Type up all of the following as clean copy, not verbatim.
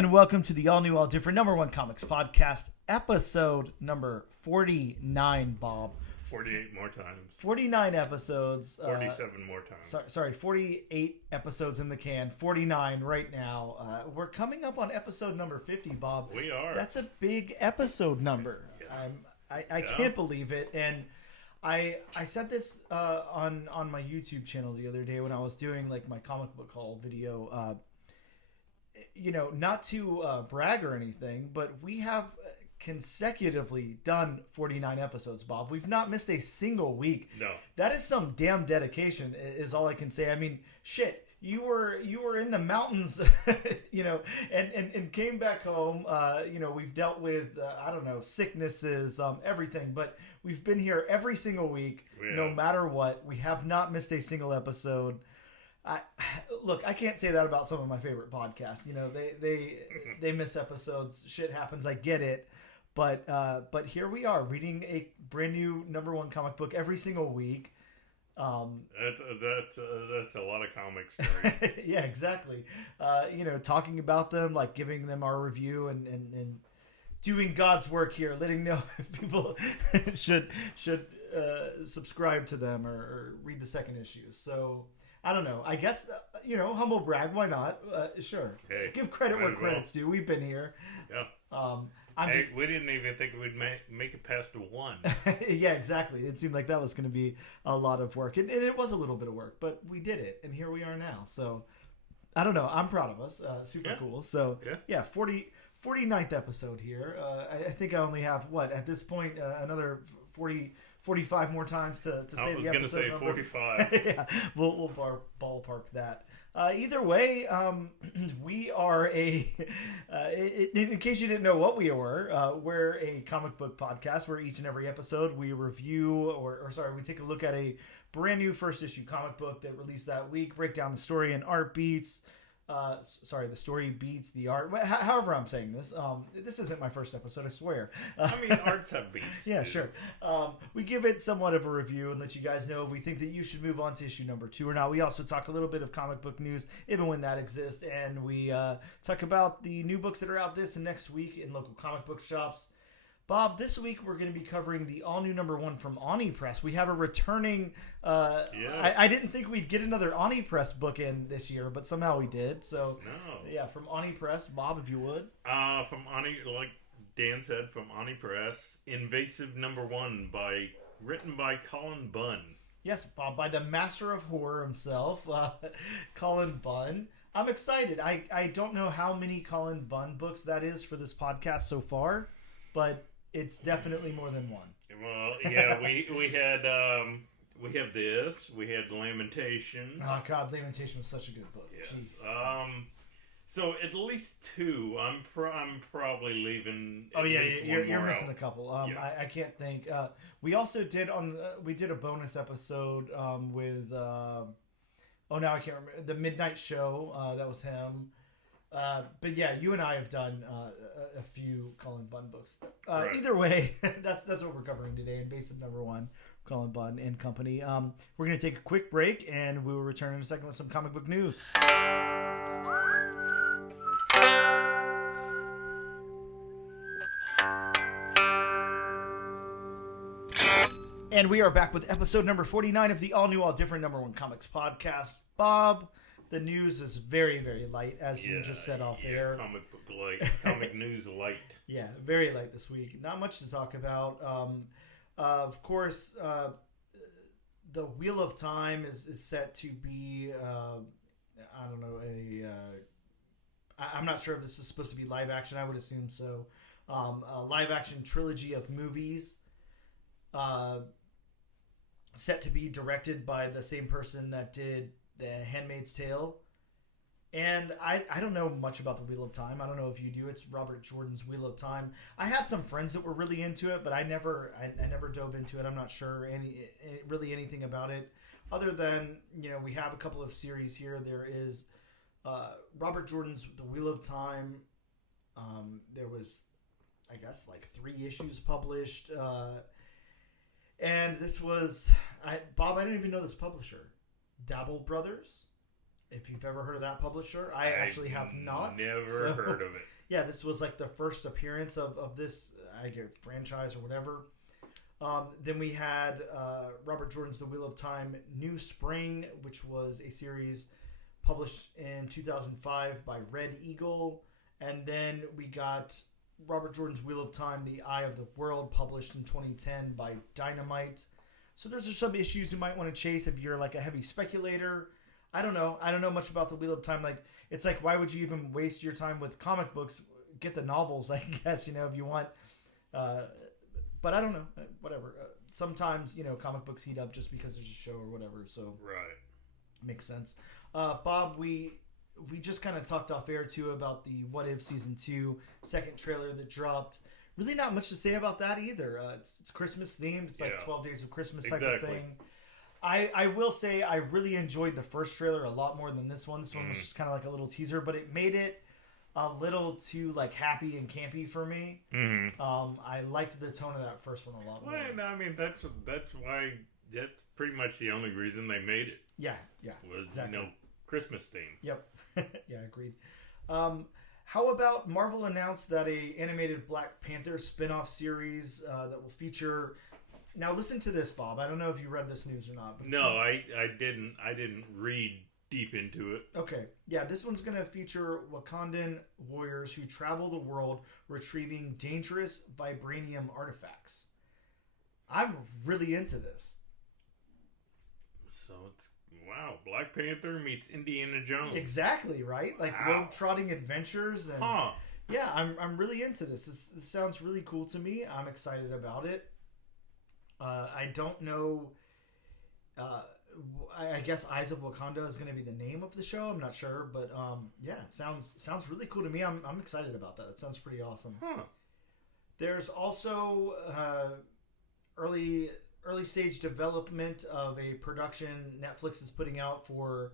and welcome to the all-new, all-different #1 Comics Podcast, episode number 49, Bob. 48 more times. 49 episodes. 47 more times. Sorry, 48 episodes in the can. 49 right now. We're coming up on episode number 50, Bob. We are. That's a big episode number. Yeah. I can't believe it. And I said this on my YouTube channel the other day when I was doing like my comic book haul video. Not to brag or anything, but we have consecutively done 49 episodes, Bob. We've not missed a single week. No. That is some damn dedication, is all I can say. I mean, shit, you were in the mountains, and came back home. We've dealt with, sicknesses, everything, but we've been here every single week, no matter what. We have not missed a single episode. I can't say that about some of my favorite podcasts. They miss episodes. Shit happens. I get it. But here we are reading a brand new #1 comic book every single week. That's a lot of comics. Right? Yeah, exactly. Talking about them, like giving them our review and doing God's work here, letting know if people should subscribe to them or read the second issue. So I don't know. I guess humble brag. Why not? Sure. Hey, give credit where credit's due. We've been here. Yeah. We didn't even think we'd make it past 1. Yeah, exactly. It seemed like that was going to be a lot of work, and it was a little bit of work, but we did it, and here we are now. So I don't know. I'm proud of us. Super cool. So yeah, 49th episode here. I think I only have at this point another 45 more times to say the episode. I was going to say 45. Yeah, we'll ballpark that. Either way, we are in case you didn't know what we were, we're a comic book podcast where each and every episode we review we take a look at a brand new first issue comic book that released that week, break down the story and art beats. The story beats the art. However I'm saying this. This isn't my first episode, I swear. Arts have beats. Yeah, too. Sure. We give it somewhat of a review and let you guys know if we think that you should move on to issue number 2 or not. We also talk a little bit of comic book news, even when that exists, and we talk about the new books that are out this and next week in local comic book shops. Bob, this week we're going to be covering the all-new #1 from Oni Press. We have a returning... Yes. I didn't think we'd get another Oni Press book in this year, but somehow we did. So, yeah, from Oni Press. Bob, if you would. From Oni, like Dan said, from Oni Press, Invasive #1 written by Cullen Bunn. Yes, Bob, by the master of horror himself, Cullen Bunn. I'm excited. I don't know how many Cullen Bunn books that is for this podcast so far, but... it's definitely more than one. Well, yeah, we have this. We had Lamentation. Oh God, Lamentation was such a good book. Yes. Jeez. So at least 2. I'm probably leaving. Oh yeah, you're missing a couple. I can't think. We also did we did a bonus episode with now I can't remember, the Midnight Show. That was him. But yeah, you and I have done a few Cullen Bunn books. Right. Either way, that's what we're covering today. Invasive #1, Cullen Bunn and company. We're going to take a quick break, and we will return in a second with some comic book news. And we are back with episode number 49 of the all-new, all-different #1 Comics Podcast. Bob... the news is very, very light, as you just said off air. Comic book light. Comic news light. Yeah, very light this week. Not much to talk about. Of course, the Wheel of Time is set to be, I'm not sure if this is supposed to be live action. I would assume so. A live action trilogy of movies set to be directed by the same person that did The Handmaid's Tale. And I don't know much about the Wheel of Time. I don't know if you do. It's Robert Jordan's Wheel of Time. I had some friends that were really into it, but I never dove into it. I'm not sure anything about it other than, we have a couple of series here. There is Robert Jordan's The Wheel of Time. There was, I guess, like 3 issues published. And this was... Bob, I didn't even know this publisher. Dabble Brothers? if you've ever heard of that publisher. I actually have not. Never heard of it. Yeah, this was like the first appearance of this, I get franchise or whatever. Then we had Robert Jordan's The Wheel of Time New Spring, which was a series published in 2005 by Red Eagle. And then we got Robert Jordan's Wheel of Time, The Eye of the World, published in 2010 by Dynamite. So those are some issues you might want to chase if you're like a heavy speculator. I don't know much about the Wheel of Time. Like, it's like, why would you even waste your time with comic books? Get the novels, I guess, if you want. But I don't know. Whatever. Sometimes, comic books heat up just because there's a show or whatever. So right, makes sense. Bob, we just kind of talked off air too about the What If Season 2 second trailer that dropped. Really not much to say about that either. It's Christmas themed. It's like 12 Days of Christmas type of thing. I will say I really enjoyed the first trailer a lot more than this one. This one was just kind of like a little teaser, but it made it a little too like happy and campy for me. I liked the tone of that first one a lot more. Well, I mean, that's why that's pretty much the only reason they made it. Yeah, was exactly. Christmas theme. Yep. Yeah, agreed. How about Marvel announced that a animated Black Panther spin-off series that will feature. Now listen to this, Bob. I don't know if you read this news or not. But no, I didn't. I didn't read deep into it. Okay. Yeah, this one's going to feature Wakandan warriors who travel the world retrieving dangerous vibranium artifacts. I'm really into this. So it's Black Panther meets Indiana Jones. Exactly, right? Like globe-trotting adventures and yeah, I'm really into this. This sounds really cool to me. I'm excited about it. I don't know. I guess Eyes of Wakanda is going to be the name of the show. I'm not sure, but yeah, it sounds really cool to me. I'm excited about that. It sounds pretty awesome. There's also early stage development of a production Netflix is putting out for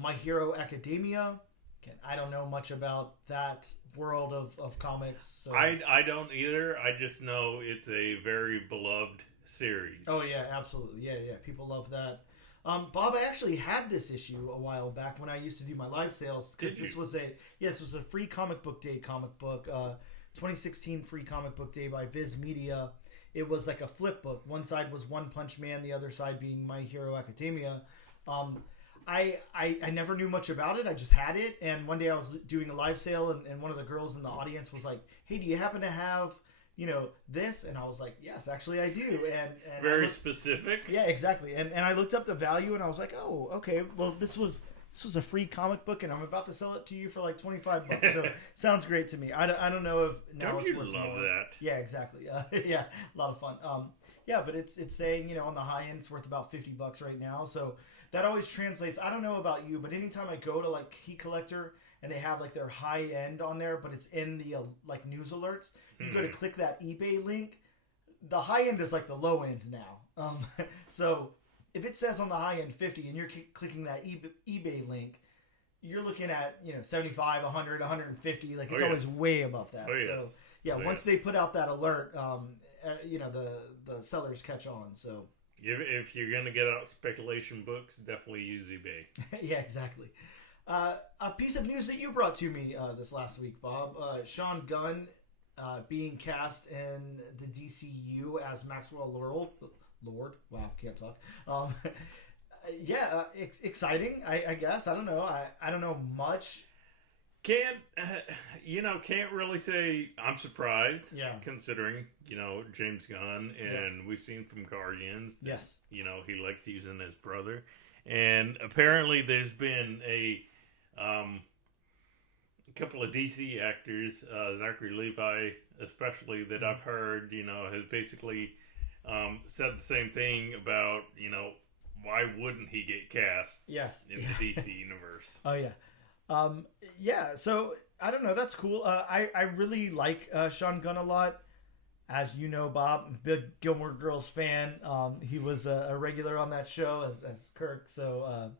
My Hero Academia. Again, I don't know much about that world of comics. So. I don't either. I just know it's a very beloved series. Oh yeah, absolutely. Yeah. People love that. Bob, I actually had this issue a while back when I used to do my live sales because this was a free comic book day comic book, 2016 free comic book day by Viz Media. It was like a flip book. One side was One Punch Man, the other side being My Hero Academia. I never knew much about it. I just had it, and one day I was doing a live sale, and one of the girls in the audience was like, "Hey, do you happen to have this?" And I was like, "Yes, actually I do." And very specific. Yeah, exactly. And I looked up the value, and I was like, "Oh, okay. Well, this was a free comic book, and I'm about to sell it to you for like $25. So sounds great to me. I don't know if now don't it's worth more. Don't you love that? Yeah, exactly. Yeah, a lot of fun. Yeah, but it's saying on the high end it's worth about $50 right now. So that always translates. I don't know about you, but anytime I go to like Key Collector and they have like their high end on there, but it's in the like news alerts, you go to click that eBay link. The high end is like the low end now. So if it says on the high end 50 and you're clicking that eBay link, you're looking at 75, 100, 150. Like it's always way above that. So yeah, once they put out that alert, the sellers catch on. So if you're gonna get out speculation books, definitely use eBay. Yeah, exactly. A piece of news that you brought to me this last week, Bob. Sean Gunn being cast in the DCU as Maxwell Lord. Wow, can't talk. Yeah, exciting. I guess. I don't know. I don't know much. Can't really say I'm surprised. Yeah. Considering James Gunn and we've seen from Guardians. Yes. He likes using his brother, and apparently there's been a couple of DC actors, Zachary Levi especially, that I've heard has basically said the same thing about why wouldn't he get cast? Yes. In the DC universe. Oh yeah. Yeah, so I don't know. That's cool. I really like Sean Gunn a lot. As you know, Bob, big Gilmore Girls fan. He was a regular on that show as Kirk. So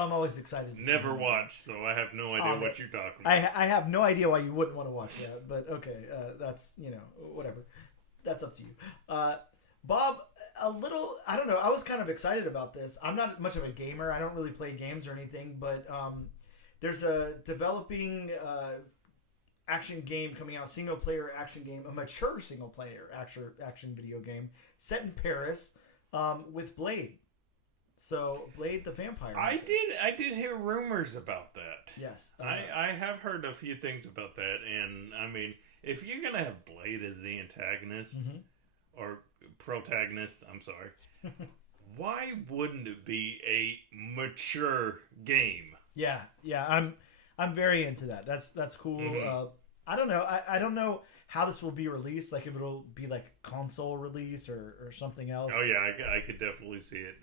I'm always excited to see Never him. watched, so I have no idea what you're talking about. I have no idea why you wouldn't want to watch that, but okay. That's, whatever. That's up to you. Bob, a little, I don't know. I was kind of excited about this. I'm not much of a gamer. I don't really play games or anything, but there's a developing action game coming out, single player action game, a mature single player action video game set in Paris with Blade. So Blade the Vampire. I did hear rumors about that. Yes. I have heard a few things about that, and I mean, if you're going to have Blade as the antagonist, or protagonist, I'm sorry, why wouldn't it be a mature game? Yeah, I'm very into that. That's cool. I don't know. I don't know how this will be released. Like if it'll be like console release or something else. Oh yeah, I could definitely see it.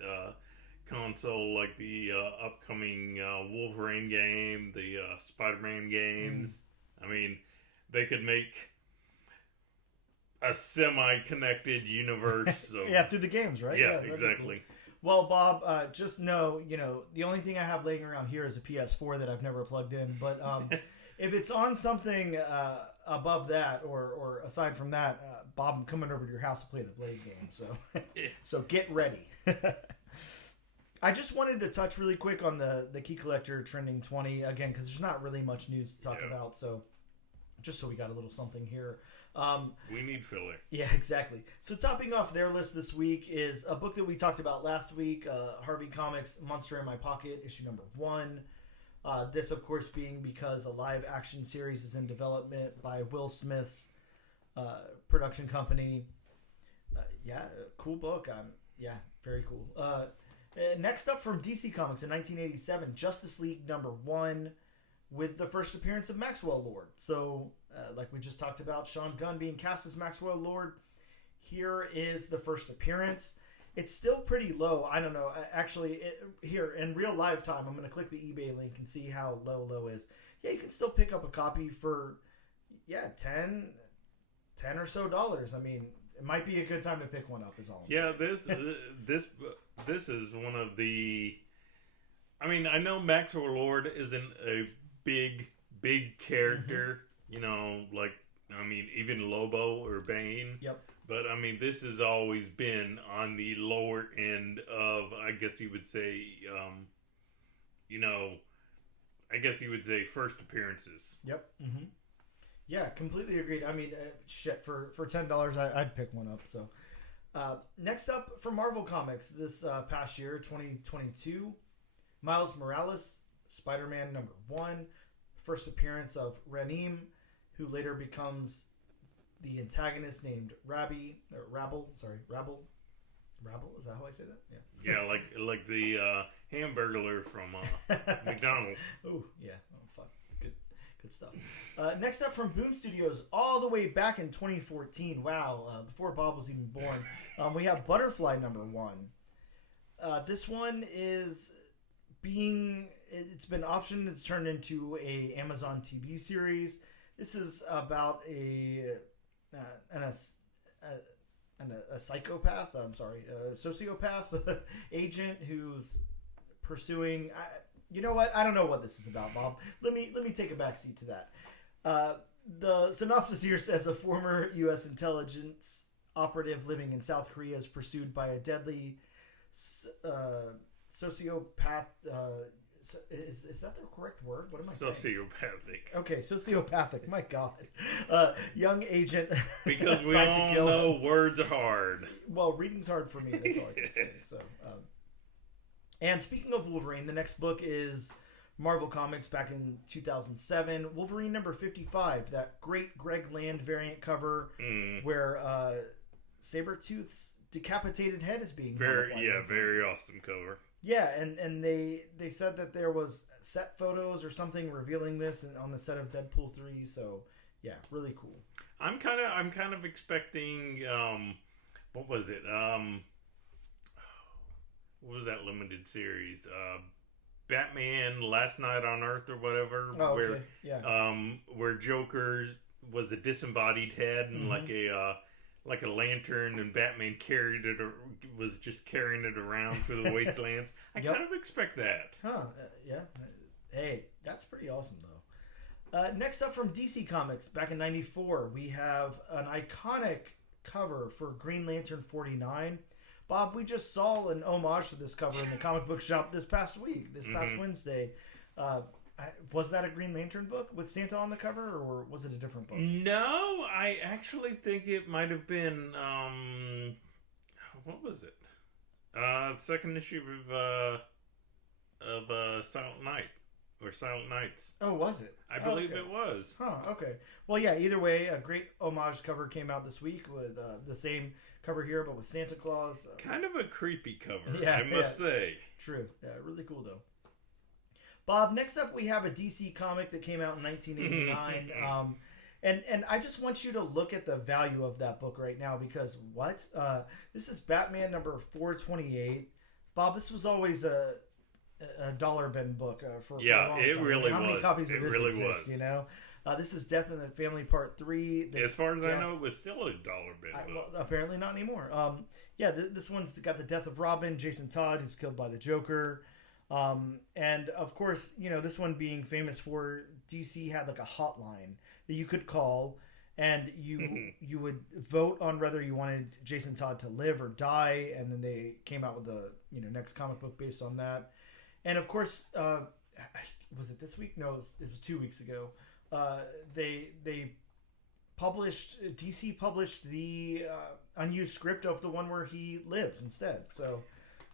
Console, like the upcoming Wolverine game, the Spider-Man games. I mean, they could make a semi-connected universe. Of, yeah, through the games, right? Yeah, exactly. Cool. Well, Bob, just know, the only thing I have laying around here is a PS4 that I've never plugged in. But if it's on something above that or aside from that, Bob, I'm coming over to your house to play the Blade game. So get ready. I just wanted to touch really quick on the Key Collector Trending 20 again, because there's not really much news to talk about. So just so we got a little something here. We need filler. Yeah, exactly. So topping off their list this week is a book that we talked about last week, Harvey Comics' Monster in My Pocket, issue number 1. This, of course, being because a live action series is in development by Will Smith's production company. Cool book. Very cool. Next up from DC Comics in 1987, Justice League number 1 with the first appearance of Maxwell Lord. So, like we just talked about, Sean Gunn being cast as Maxwell Lord. Here is the first appearance. It's still pretty low. I don't know. Actually, here in real live time, I'm going to click the eBay link and see how low is. Yeah, you can still pick up a copy for, $10 or so dollars. I mean, it might be a good time to pick one up is all I'm saying. This is one of the... I mean, I know Maxwell Lord isn't a big character, even Lobo or Bane. Yep. But, I mean, this has always been on the lower end of, I guess you would say, first appearances. Yep. Mm-hmm. Yeah, completely agreed. I mean, for $10, I'd pick one up. So, next up from Marvel Comics this past year, 2022, Miles Morales, Spider-Man number 1, first appearance of Raneem, who later becomes the antagonist named Rabble. Is that how I say that? Yeah. Yeah, like the Hamburglar from McDonald's. Oh yeah, fun, good stuff. Next up from Boom Studios, all the way back in 2014. Wow, before Bob was even born. We have Butterfly number 1. This one is it's been optioned. It's turned into a Amazon TV series. This is about a psychopath. I'm sorry, a sociopath agent who's pursuing. You know what? I don't know what this is about, Bob. Let me take a backseat to that. The synopsis here says a former U.S. intelligence operative living in South Korea is pursued by a deadly sociopath. Is that the correct word? What am I saying? Sociopathic. Okay, sociopathic. My God. Young agent. Because we all know words are hard. Well, reading's hard for me. That's all I can say. So, and speaking of Wolverine, the next book is Marvel Comics back in 2007. Wolverine number 55. That great Greg Land variant cover where Sabretooth's decapitated head is being very awesome cover. Yeah, and they said that there was set photos or something revealing this on the set of Deadpool 3. So yeah, really cool. I'm kind of expecting what was it? What was that limited series? Batman Last Night on Earth or whatever. Oh, okay. Yeah. Where Joker was a disembodied head and like a lantern, and Batman was just carrying it around through the wastelands. I kind of expect that. Huh? Yeah. Hey, that's pretty awesome though. Next up from DC Comics, back in '94, we have an iconic cover for Green Lantern 49. Bob, we just saw an homage to this cover in the comic book shop this past Wednesday. Was that a Green Lantern book with Santa on the cover, or was it a different book? No, I actually think it might have been, what was it? Second issue of Silent Night, or Silent Nights. Oh, was it? I believe it was. Huh, okay. Well, yeah, either way, a great homage cover came out this week with the same cover here, but with Santa Claus. Kind of a creepy cover, I must say. True. Yeah, really cool, though. Bob, next up we have a DC comic that came out in 1989. And I just want you to look at the value of that book right now, because this is Batman number 428. Bob, this was always a dollar bin book for a long time. It really was. How many copies of this exist, you know? This is Death in the Family Part 3. As far as I know, it was still a dollar bin book. Well, apparently not anymore. This one's got the death of Robin, Jason Todd, who's killed by the Joker. And of course, you know, this one being famous for, DC had like a hotline that you could call, and you would vote on whether you wanted Jason Todd to live or die, and then they came out with the next comic book based on that. And of course, was it this week? No, it was 2 weeks ago. DC published the unused script of the one where he lives instead. So,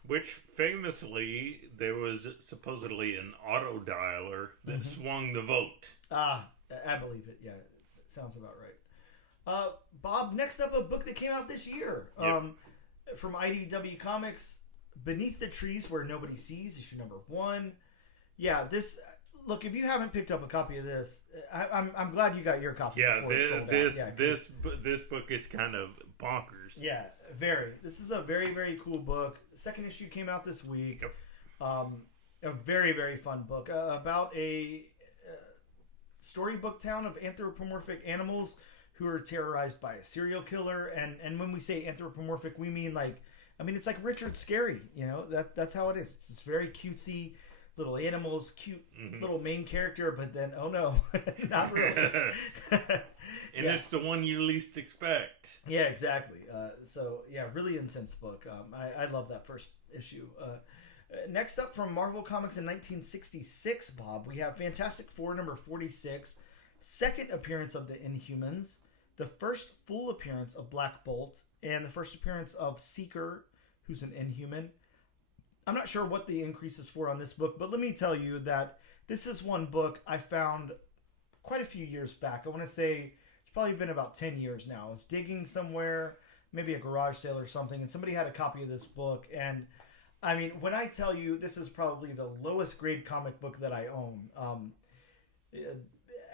which famously there was supposedly an auto dialer that swung the vote. I believe it. Yeah, it sounds about right. Bob, next up, a book that came out this year from IDW Comics, Beneath the Trees Where Nobody Sees, issue number 1. Yeah, this. Look, if you haven't picked up a copy of this, I'm glad you got your copy. This book is kind of bonkers. Yeah, very. This is a very, very cool book. Second issue came out this week. Yep. A very, very fun book about a storybook town of anthropomorphic animals who are terrorized by a serial killer. And when we say anthropomorphic, we mean it's like Richard Scarry. You know, that's how it is. It's just very cutesy. Little animals, cute little main character, but then, oh no, not really. It's the one you least expect. Yeah, exactly. Really intense book. I love that first issue. Next up from Marvel Comics in 1966, Bob, we have Fantastic Four number 46, second appearance of the Inhumans, the first full appearance of Black Bolt, and the first appearance of Seeker, who's an Inhuman. I'm not sure what the increase is for on this book, but let me tell you that this is one book I found quite a few years back. I want to say it's probably been about 10 years now. I was digging somewhere, maybe a garage sale or something, and somebody had a copy of this book. And I mean, when I tell you this is probably the lowest grade comic book that I own,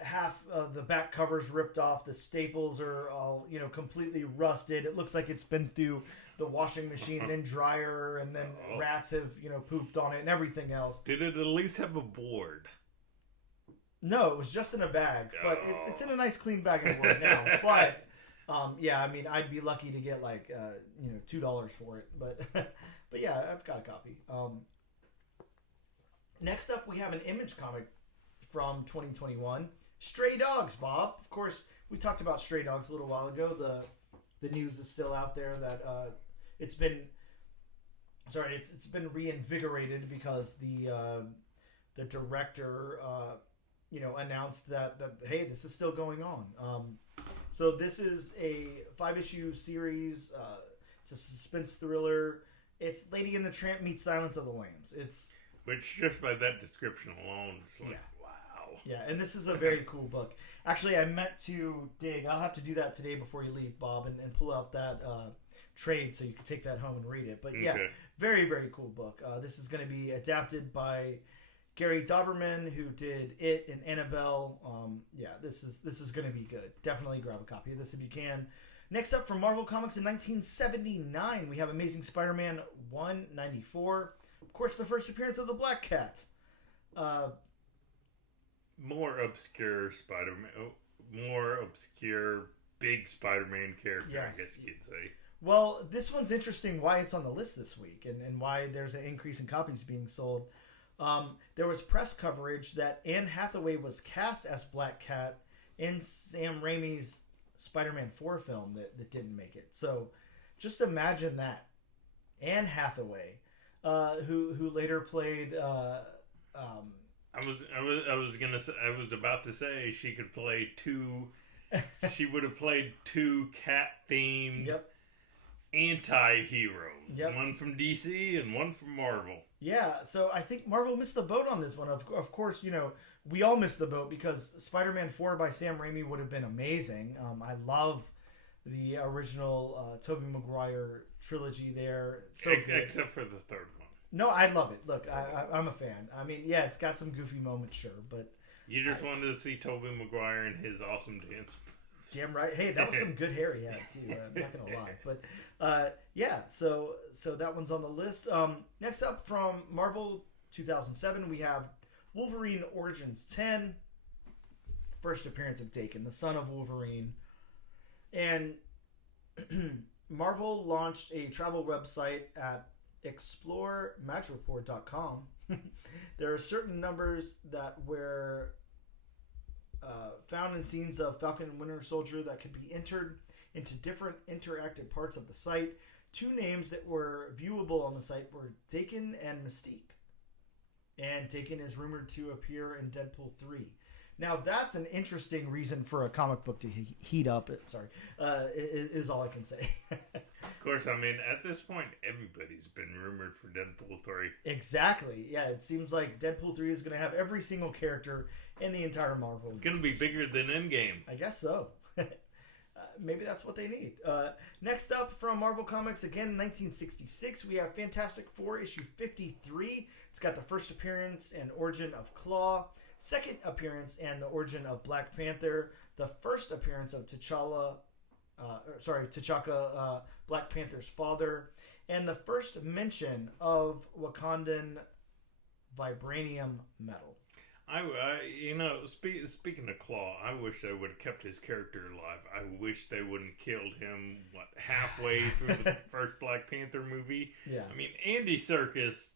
half of the back cover's ripped off, the staples are all, completely rusted. It looks like it's been through the washing machine, then dryer, and then rats have, pooped on it and everything else. Did it at least have a board? No, it was just in a bag, but it's in a nice clean bag and board now. But, I'd be lucky to get $2 for it. But yeah, I've got a copy. Next up, we have an Image comic from 2021. Stray Dogs, Bob. Of course, we talked about Stray Dogs a little while ago. The news is still out there that it's been reinvigorated because the director announced that hey, this is still going on. So this is a 5-issue series. It's a suspense thriller. It's Lady and the Tramp meets Silence of the Lambs. Which just by that description alone is like, wow. Yeah, and this is a very cool book. Actually, I meant to dig. I'll have to do that today before you leave, Bob, and pull out that trade so you can take that home and read it. But yeah, very, very cool book. This is going to be adapted by Gary Dauberman, who did It and Annabelle. This is going to be good. Definitely grab a copy of this if you can. Next up from Marvel Comics in 1979, we have Amazing Spider-Man 194. Of course, the first appearance of the Black Cat. More obscure Spider-Man. More obscure big Spider-Man character, yes. I guess you'd say. Well, this one's interesting why it's on the list this week and why there's an increase in copies being sold. There was press coverage that Anne Hathaway was cast as Black Cat in Sam Raimi's Spider-Man 4 film that didn't make it. So just imagine that. Anne Hathaway, who later played. I was about to say she could play two. She would have played two cat themed anti-heroes. One from DC and one from Marvel. Yeah, so I think Marvel missed the boat on this one. Of course, we all missed the boat because Spider-Man 4 by Sam Raimi would have been amazing. I love the original Tobey Maguire trilogy there. It's so good. Except for the third one. No, I love it. Look, I'm a fan. I mean, yeah, it's got some goofy moments, sure, but... You just wanted to see Tobey Maguire and his awesome dance. Damn right. Hey, that was some good hair he had, too. I'm not going to lie. But, yeah, so that one's on the list. Next up from Marvel 2007, we have Wolverine Origins 10. First appearance of Daken, the son of Wolverine. And Marvel launched a travel website at explorematchreport.com. There are certain numbers that were found in scenes of Falcon and Winter Soldier that could be entered into different interactive parts of the site. Two names that were viewable on the site were Daken and Mystique. And Daken is rumored to appear in Deadpool 3. Now, that's an interesting reason for a comic book to heat up. Is all I can say. Of course, I mean, at this point, everybody's been rumored for Deadpool 3. Exactly. Yeah, it seems like Deadpool 3 is going to have every single character in the entire Marvel. It's going to be bigger than Endgame. I guess so. Maybe that's what they need. Next up from Marvel Comics, again, 1966, we have Fantastic Four, issue 53. It's got the first appearance and origin of Claw, second appearance and the origin of Black Panther, the first appearance of T'Chaka, Black Panther's father, and the first mention of Wakandan vibranium metal. Speaking of Claw, I wish they would have kept his character alive. I wish they wouldn't killed him halfway through the first Black Panther movie. Yeah, I mean, Andy Serkis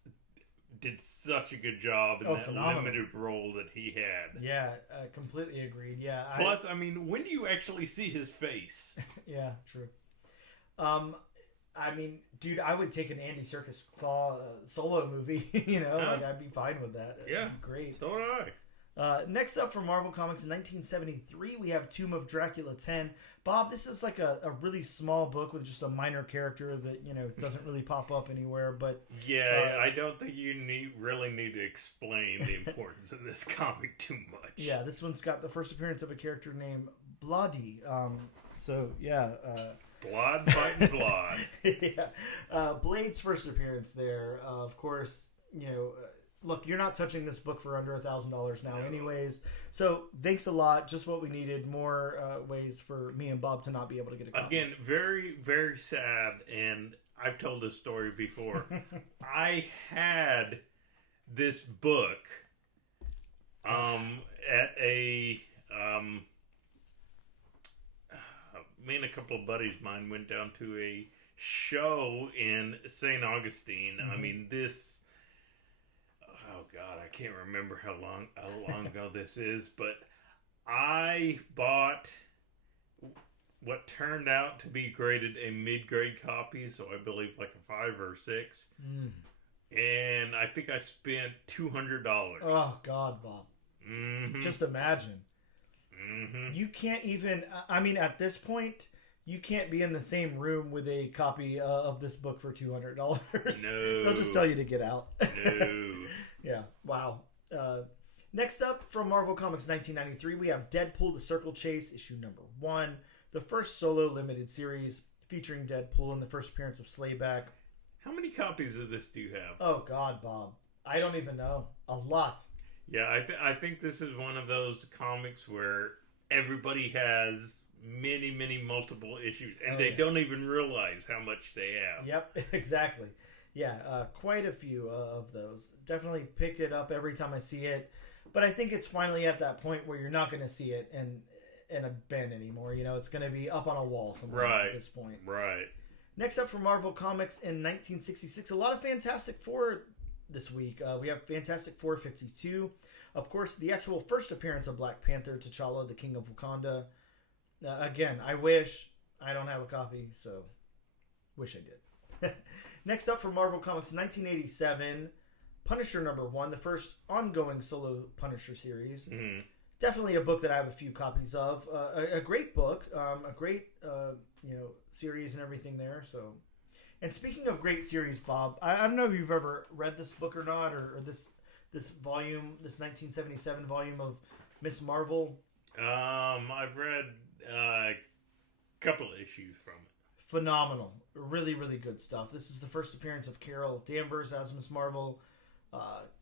did such a good job in that phenomenal limited role that he had. Yeah, completely agreed. Yeah. Plus, I mean, when do you actually see his face? Yeah, true. I mean, dude, I would take an Andy Serkis Claw solo movie. I'd be fine with that. Yeah, it'd be great. So would I. Next up from Marvel Comics in 1973, we have Tomb of Dracula 10. Bob, this is like a really small book with just a minor character that, doesn't really pop up anywhere. But yeah, I don't think you really need to explain the importance of this comic too much. Yeah, this one's got the first appearance of a character named Bloody. Blood fighting blood. Yeah. Blade's first appearance there. Of course, look, you're not touching this book for under $1,000 now anyways. So thanks a lot. Just what we needed. More ways for me and Bob to not be able to get a copy. Again, very, very sad. And I've told this story before. I had this book at a... me and a couple of buddies of mine went down to a show in St. Augustine. Mm-hmm. I mean, this... Oh, God, I can't remember how long ago this is, but I bought what turned out to be graded a mid-grade copy, so I believe like a 5 or 6. Mm. And I think I spent $200. Oh, God, Bob. Mm-hmm. Just imagine. Mm-hmm. You can't even, I mean, at this point, you can't be in the same room with a copy of this book for $200. No. They'll just tell you to get out. No. Yeah, wow. Next up from Marvel Comics 1993, we have Deadpool the Circle Chase, issue number 1. The first solo limited series featuring Deadpool and the first appearance of Slayback. How many copies of this do you have? Oh, God, Bob. I don't even know. A lot. Yeah, I think this is one of those comics where everybody has many multiple issues, and they don't even realize how much they have. Yep, exactly. Yeah, quite a few of those. Definitely pick it up every time I see it, but I think it's finally at that point where you're not going to see it in a bin anymore. It's going to be up on a wall somewhere at this point. Right. Next up from Marvel Comics in 1966, a lot of Fantastic Four this week. We have Fantastic Four 52. Of course, the actual first appearance of Black Panther, T'Challa, the King of Wakanda. Again, I wish. I don't have a copy, so wish I did. Next up from Marvel Comics, 1987, Punisher #1, the first ongoing solo Punisher series. Mm-hmm. Definitely a book that I have a few copies of. A great book, a great series and everything there. So, and speaking of great series, Bob, I don't know if you've ever read this book or not, or this volume, this 1977 volume of Miss Marvel. I've read a couple of issues from it. Phenomenal. Really, really good stuff. This is the first appearance of Carol Danvers as Miss Marvel.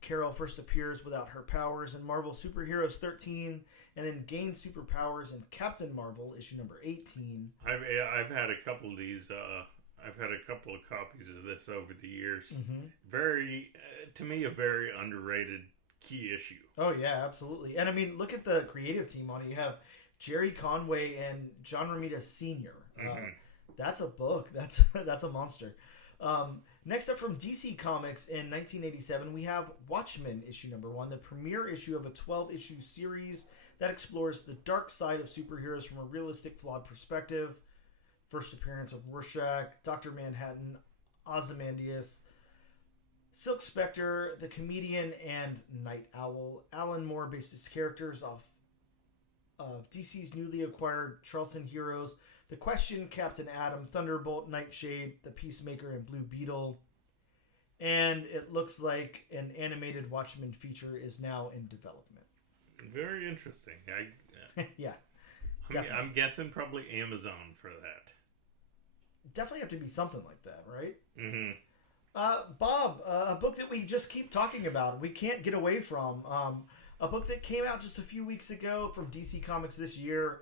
Carol first appears without her powers in Marvel Superheroes 13, and then gains superpowers in Captain Marvel, issue number 18. I've had a couple of these. I've had a couple of copies of this over the years. Mm-hmm. Very, to me, a very underrated key issue. Oh, yeah, absolutely. And I mean, look at the creative team on it. You have Jerry Conway and John Romita Sr. Mm-hmm. That's a book. That's a monster. Next up from DC Comics in 1987, we have Watchmen issue number 1, the premiere issue of a 12-issue series that explores the dark side of superheroes from a realistic, flawed perspective. First appearance of Rorschach, Dr. Manhattan, Ozymandias, Silk Spectre, the Comedian, and Night Owl. Alan Moore based his characters off of DC's newly acquired Charlton heroes, The Question, Captain Atom, Thunderbolt, Nightshade, The Peacemaker, and Blue Beetle. And it looks like an animated Watchmen feature is now in development. Very interesting. Yeah. I'm guessing probably Amazon for that. Definitely have to be something like that, right? Mm-hmm. Bob, a book that we just keep talking about, we can't get away from. A book that came out just a few weeks ago from DC Comics this year,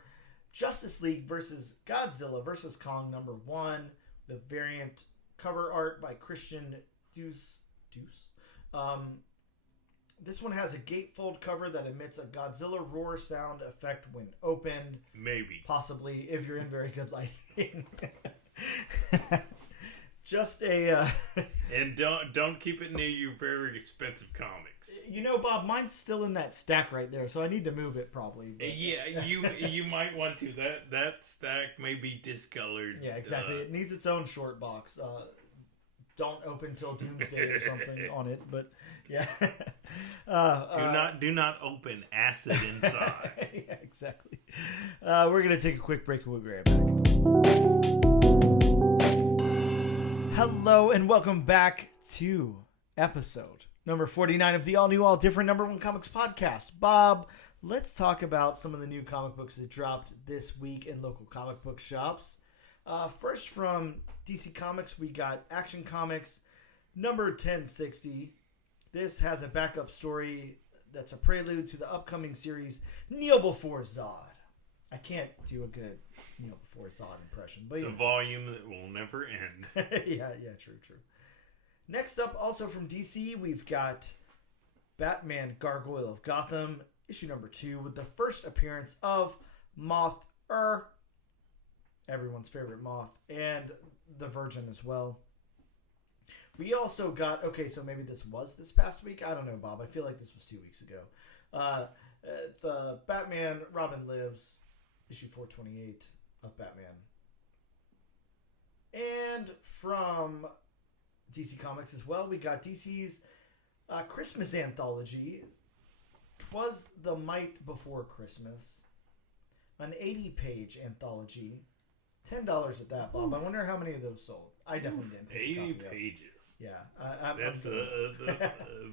Justice League versus Godzilla versus Kong #1, the variant cover art by Christian Deuce. This one has a gatefold cover that emits a Godzilla roar sound effect when opened. Maybe. Possibly, if you're in very good lighting. Just a... And don't keep it near your very expensive comics. You know, Bob, mine's still in that stack right there, so I need to move it probably. But... Yeah, you might want to. That stack may be discolored. Yeah, exactly. It needs its own short box. Don't open till Doomsday or something on it, but yeah. Do not open acid inside. Yeah, exactly. We're gonna take a quick break and we'll be right back. Hello and welcome back to episode number 49 of the all new, all different #1 comics podcast. Bob, let's talk about some of the new comic books that dropped this week in local comic book shops. First from DC Comics, we got Action Comics number 1060. This has a backup story that's a prelude to the upcoming series Kneel Before Zod. I can't do a good Kneel Before Zod impression, but the volume that will never end. yeah, true. Next up, also from DC, we've got Batman Gargoyle of Gotham, issue number 2, with the first appearance of Moth, everyone's favorite Moth, and the Virgin as well. We also got, okay, so maybe this was this past week. I don't know, Bob. I feel like this was 2 weeks ago. The Batman Robin Lives, issue 428 of Batman. And from DC Comics as well, we got DC's Christmas anthology, 'Twas the Might Before Christmas, an 80-page anthology. $10 at that, Bob. I wonder how many of those sold. I definitely didn't. 80 pages. Yeah,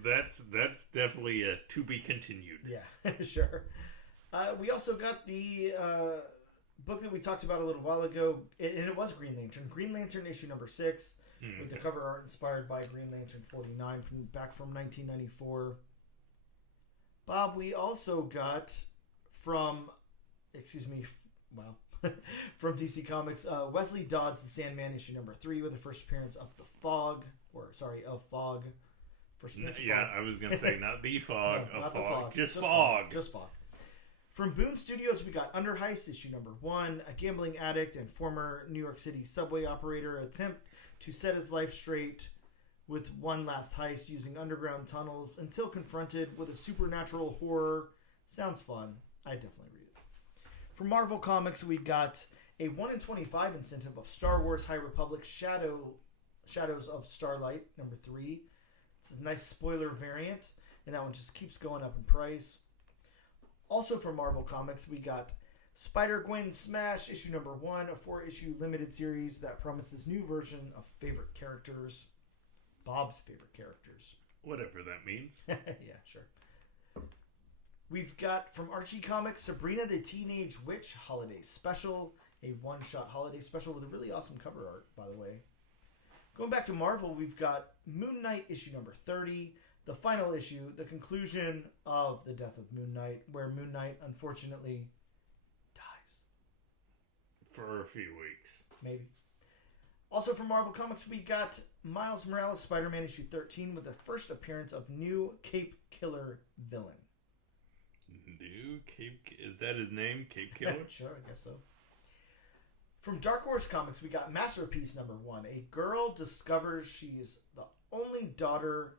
that's definitely a to be continued. Yeah, sure. We also got the book that we talked about a little while ago, and it was Green Lantern. Green Lantern issue number 6, with the cover art inspired by Green Lantern 49 from 1994. Bob, we also got from DC Comics, Wesley Dodds' The Sandman issue number 3 with the first appearance of Fog. First appearance of Fog. I was going to say not the Fog, No, not Fog. the Fog. Just Fog. Just Fog. From Boom Studios, we got Under Heist issue number 1. A gambling addict and former New York City subway operator attempt to set his life straight with one last heist using underground tunnels until confronted with a supernatural horror. Sounds fun. I definitely read it. For Marvel Comics, we got a 1 in 25 incentive of Star Wars High Republic Shadows of Starlight, number 3. It's a nice spoiler variant, and that one just keeps going up in price. Also for Marvel Comics, we got Spider-Gwen Smash, issue number 1, a 4-issue limited series that promises new version of favorite characters. Bob's favorite characters. Whatever that means. Yeah, sure. We've got from Archie Comics, Sabrina the Teenage Witch Holiday Special, a one-shot holiday special with a really awesome cover art, by the way. Going back to Marvel, we've got Moon Knight issue number 30, the final issue, the conclusion of the death of Moon Knight, where Moon Knight unfortunately dies. For a few weeks. Maybe. Also from Marvel Comics, we got Miles Morales Spider-Man issue 13 with the first appearance of new Cape Killer villain. New Cape... Is that his name? Cape Killer? Sure, I guess so. From Dark Horse Comics, we got Masterpiece number 1. A girl discovers she's the only daughter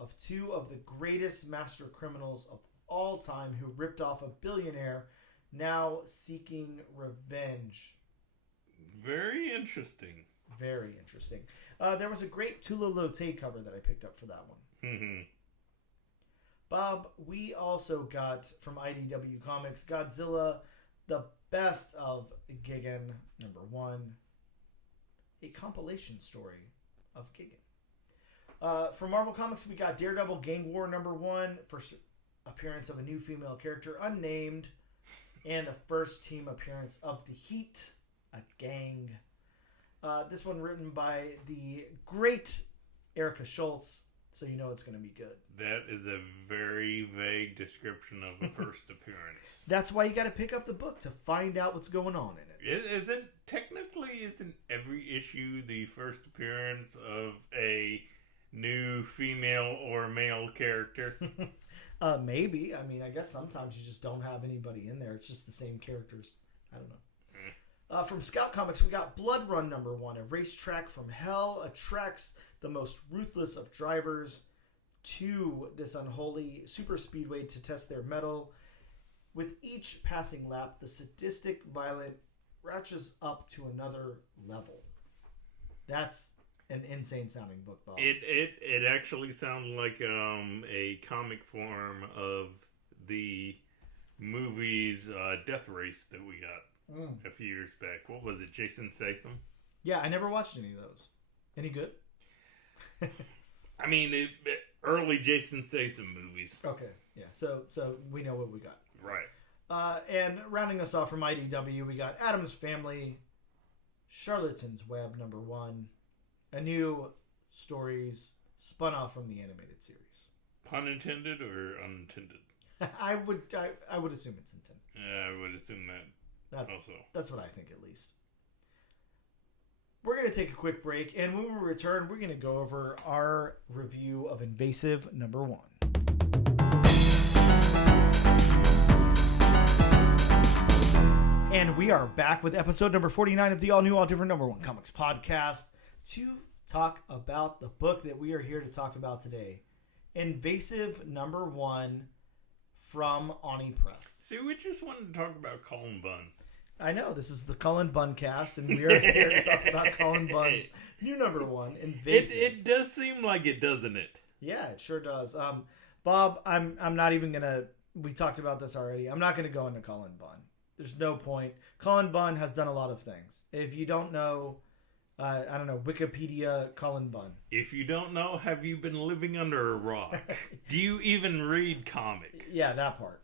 of 2 of the greatest master criminals of all time who ripped off a billionaire, now seeking revenge. Very interesting. Very interesting. There was a great Tula Lote cover that I picked up for that one. Mm-hmm. Bob, we also got from IDW Comics Godzilla, the best of Gigan, number 1. A compilation story of Gigan. From Marvel Comics, we got Daredevil Gang War number 1. First appearance of a new female character, unnamed. And the first team appearance of the Heat, a gang. This one written by the great Erica Schultz, so you know it's going to be good. That is a very vague description of a first appearance. That's why you got to pick up the book to find out what's going on in it. Isn't every issue the first appearance of a new female or male character? Maybe. I mean, I guess sometimes you just don't have anybody in there. It's just the same characters. I don't know. From Scout Comics, we got Blood Run number 1. A racetrack from hell attracts the most ruthless of drivers to this unholy super speedway to test their mettle. With each passing lap, the sadistic violent ratchets up to another level. That's an insane sounding book, Bob. It actually sounded like a comic form of the movie's Death Race that we got a few years back. What was it, Jason Statham? Yeah, I never watched any of those. Any good? I mean, early Jason Statham movies. Okay, yeah. So we know what we got. Right. And rounding us off from IDW, we got Addams Family, Charlatans Web number 1. A new stories spun off from the animated series. Pun intended or unintended? I would assume it's intended. Yeah, I would assume that. That's what I think, at least. We're going to take a quick break, and when we return, we're going to go over our review of Invasive number 1. And we are back with episode number 49 of the all-new, all-different number 1 comics podcast to talk about the book that we are here to talk about today. Invasive number 1 from Oni Press. See, we just wanted to talk about Cullen Bunn. I know, this is the Cullen Bunn cast, and we are here to talk about Cullen Bunn's new number 1, Invasive. It does seem like it, doesn't it? Yeah, it sure does. Bob, I'm not even going to... We talked about this already. I'm not going to go into Cullen Bunn. There's no point. Cullen Bunn has done a lot of things. If you don't know, I don't know, Wikipedia Cullen Bunn. If you don't know, have you been living under a rock? Do you even read comic? Yeah, that part.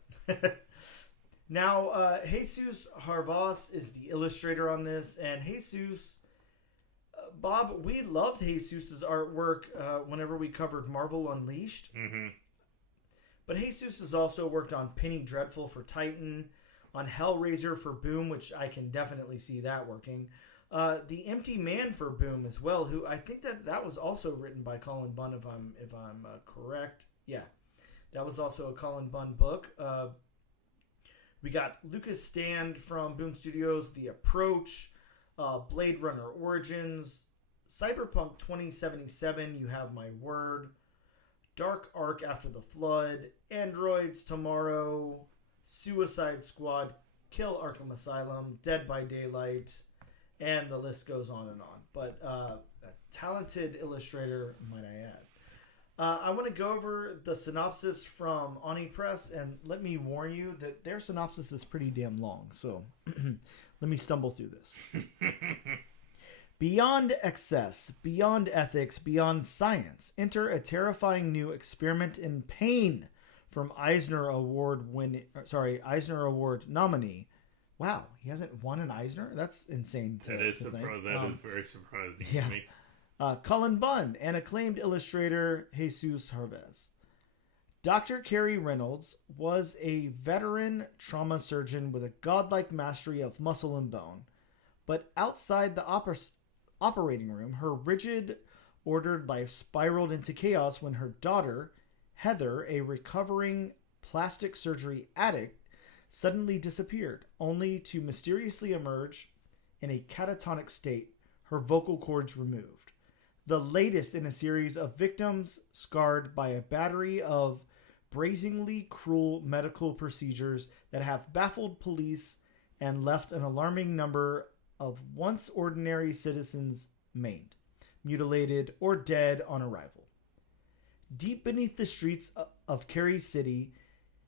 Now, Jesus Hervas is the illustrator on this, and Jesus, Bob, we loved Jesus's artwork whenever we covered Marvel Unleashed. Mm-hmm. But Jesus has also worked on Penny Dreadful for Titan, on Hellraiser for Boom, which I can definitely see that working. The Empty Man for Boom as well, who I think that was also written by Cullen Bunn, if I'm correct. Yeah, that was also a Cullen Bunn book. We got Lucas Stand from Boom Studios, The Approach, Blade Runner Origins, Cyberpunk 2077, You Have My Word, Dark Ark After the Flood, Androids Tomorrow, Suicide Squad, Kill Arkham Asylum, Dead by Daylight, and the list goes on and on. But a talented illustrator, might I add. I want to go over the synopsis from Oni Press, and let me warn you that their synopsis is pretty damn long. So let me stumble through this. Beyond excess, beyond ethics, beyond science, enter a terrifying new experiment in pain from Eisner Award nominee. Wow, he hasn't won an Eisner? That's insane. That is very surprising to me. Cullen Bunn and acclaimed illustrator Jesus Hervas. Dr. Kerry Reynolds was a veteran trauma surgeon with a godlike mastery of muscle and bone. But outside the operating room, her rigid, ordered life spiraled into chaos when her daughter, Heather, a recovering plastic surgery addict, suddenly disappeared, only to mysteriously emerge in a catatonic state, her vocal cords removed. The latest in a series of victims scarred by a battery of brazenly cruel medical procedures that have baffled police and left an alarming number of once ordinary citizens maimed, mutilated, or dead on arrival. Deep beneath the streets of Cary City,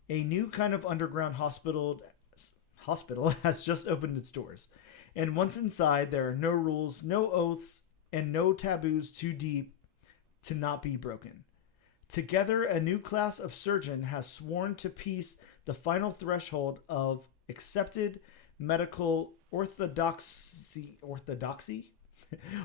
a new kind of underground hospital has just opened its doors. And once inside, there are no rules, no oaths, and no taboos too deep to not be broken. Together, a new class of surgeon has sworn to piece the final threshold of accepted medical orthodoxy,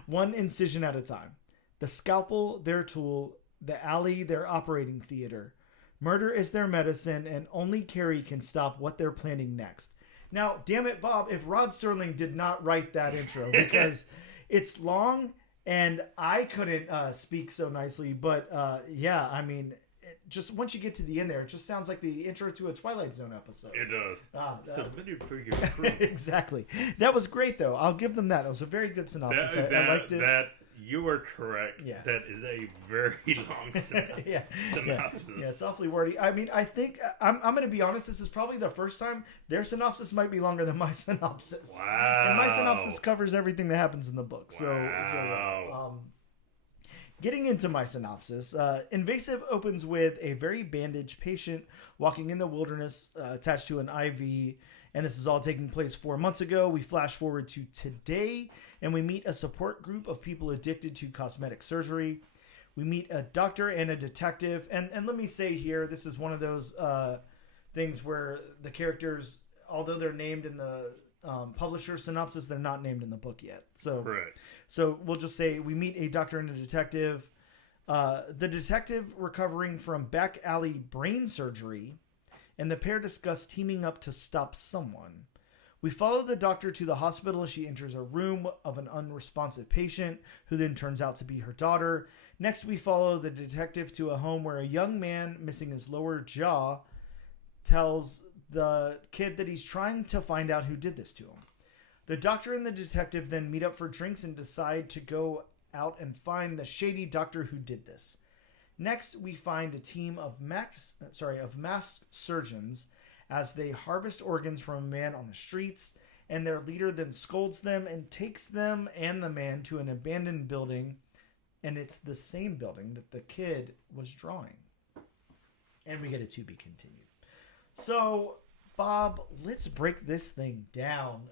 one incision at a time. The scalpel, their tool, the alley, their operating theater. Murder is their medicine, and only Carrie can stop what they're planning next. Now, damn it, Bob, if Rod Serling did not write that intro, because it's long, and I couldn't speak so nicely, but yeah, I mean, just once you get to the end there, it just sounds like the intro to a Twilight Zone episode. It does. Submitted for your approval. Exactly. That was great, though. I'll give them that. That was a very good synopsis. I liked it. You are correct. Yeah. That is a very long synopsis. Yeah, it's awfully wordy. I mean, I think I'm going to be honest. This is probably the first time their synopsis might be longer than my synopsis. Wow. And my synopsis covers everything that happens in the book. Wow. So getting into my synopsis, Invasive opens with a very bandaged patient walking in the wilderness attached to an IV. And this is all taking place 4 months ago. We flash forward to today, and we meet a support group of people addicted to cosmetic surgery. We meet a doctor and a detective. And let me say here, this is one of those things where the characters, although they're named in the publisher synopsis, they're not named in the book yet. So we'll just say we meet a doctor and a detective. The detective recovering from back alley brain surgery, and the pair discuss teaming up to stop someone. We follow the doctor to the hospital as she enters a room of an unresponsive patient, who then turns out to be her daughter. Next, we follow the detective to a home where a young man missing his lower jaw tells the kid that he's trying to find out who did this to him. The doctor and the detective then meet up for drinks and decide to go out and find the shady doctor who did this. Next, we find a team of masked surgeons as they harvest organs from a man on the streets, and their leader then scolds them and takes them and the man to an abandoned building, and it's the same building that the kid was drawing. And we get a to be continued. So, Bob, let's break this thing down.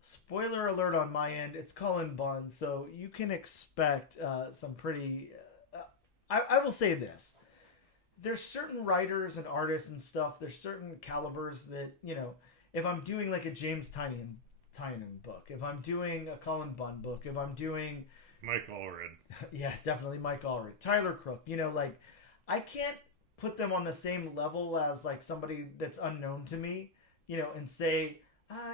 Spoiler alert on my end, it's Cullen Bunn, so you can expect some pretty... I will say this. There's certain writers and artists and stuff, there's certain calibers that, you know, if I'm doing like a James Tynion book, if I'm doing a Cullen Bunn book, if I'm doing... Mike Allred. Yeah, definitely Mike Allred. Tyler Crook, you know, like, I can't put them on the same level as like somebody that's unknown to me, you know, and say,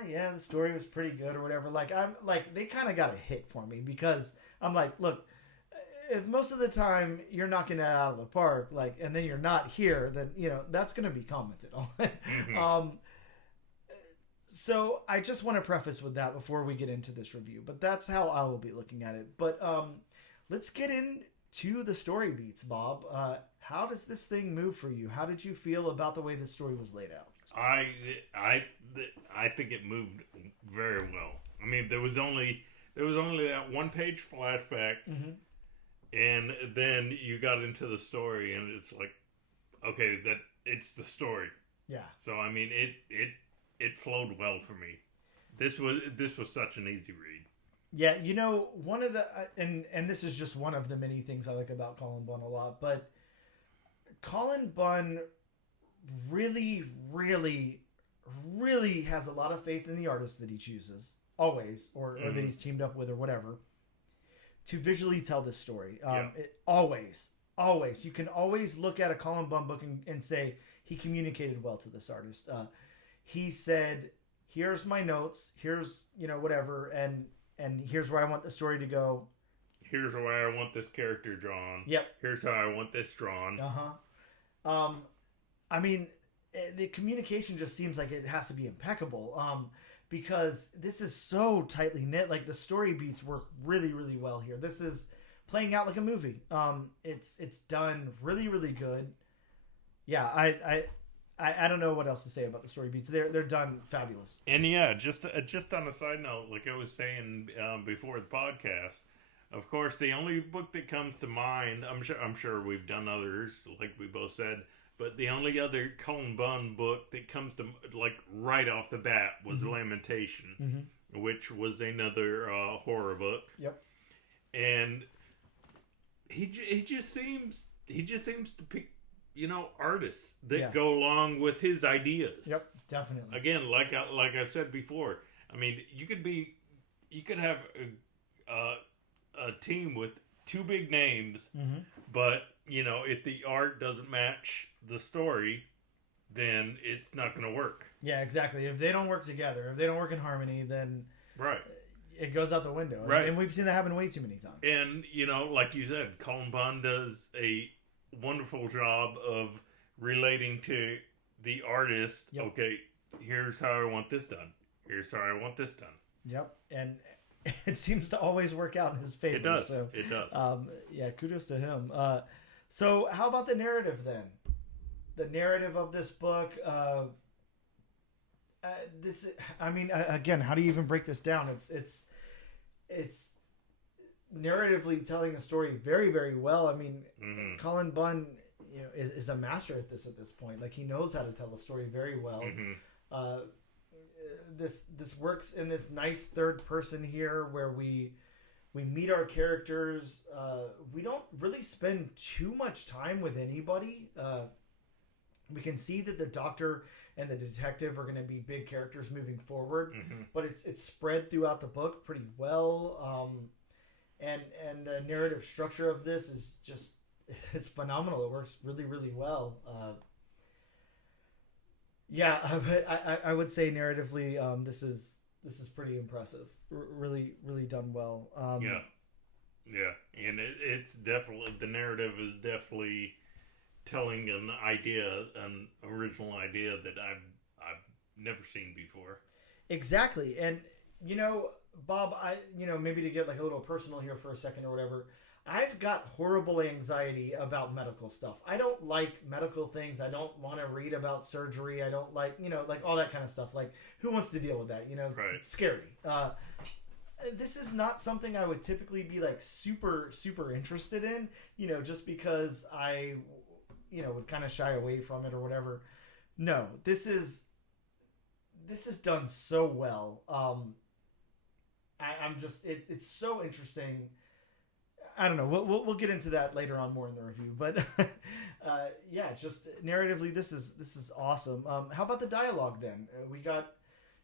yeah, the story was pretty good or whatever. Like, I'm like, they kind of got a hit for me because I'm like, look, if most of the time you're knocking it out of the park, like, and then you're not here, then, you know, that's going to be commented on. Mm-hmm. So I just want to preface with that before we get into this review, but that's how I will be looking at it. But let's get into the story beats, Bob. How does this thing move for you? How did you feel about the way the story was laid out? I think it moved very well. I mean, there was only that one page flashback, and then you got into the story, and it's like, okay, that it's the story. Yeah. So I mean, it flowed well for me. This was such an easy read. Yeah, one of the and this is just one of the many things I like about Cullen Bunn a lot, but Cullen Bunn really, really, really has a lot of faith in the artist that he chooses, always, or that he's teamed up with or whatever, to visually tell this story. Always. You can always look at a Cullen Bunn book and say, he communicated well to this artist. He said, here's my notes, here's, whatever, and here's where I want the story to go. Here's where I want this character drawn. Yep. Here's how I want this drawn. I mean, the communication just seems like it has to be impeccable. Because this is so tightly knit. Like, the story beats work really, really well here. This is playing out like a movie. It's done really, really good. Yeah, I don't know what else to say about the story beats. They're done fabulous. And yeah, just on a side note, like I was saying before the podcast, of course, the only book that comes to mind, I'm sure we've done others, like we both said, but the only other Cullen Bunn book that comes to like right off the bat was Lamentation, which was another horror book. Yep. And he just seems to pick, artists that go along with his ideas. Yep, definitely. Again, like I've said before, I mean, you could have a team with two big names, but if the art doesn't match the story, then it's not going to work. Yeah, exactly. If they don't work together, if they don't work in harmony, then it goes out the window. Right. And we've seen that happen way too many times. And, like you said, Cullen Bunn does a wonderful job of relating to the artist. Yep. Okay, here's how I want this done. Here's how I want this done. Yep. And it seems to always work out in his favor. It does. So, it does. Yeah, kudos to him. So how about the narrative then? The narrative of this book. Again, how do you even break this down? It's narratively telling a story very, very well. I mean, Cullen Bunn, is a master at this point. Like, he knows how to tell a story very well. This works in this nice third person here, where we meet our characters. We don't really spend too much time with anybody. We can see that the doctor and the detective are going to be big characters moving forward, but it's spread throughout the book pretty well. And the narrative structure of this is just, it's phenomenal. It works really, really well. I would say narratively, this is pretty impressive. Really, really done well. And it's definitely, the narrative is definitely telling an original idea that I've never seen before. Exactly. And Bob, maybe to get like a little personal here for a second or whatever, I've got horrible anxiety about medical stuff. I don't like medical things. I don't want to read about surgery. I don't like, like all that kind of stuff. Like, who wants to deal with that? Right. It's scary. This is not something I would typically be like super, super interested in, just because I, would kind of shy away from it or whatever. No, this is done so well. I'm just, it's so interesting. I don't know. We'll get into that later on more in the review, but just narratively, this is awesome. How about the dialogue then? We got,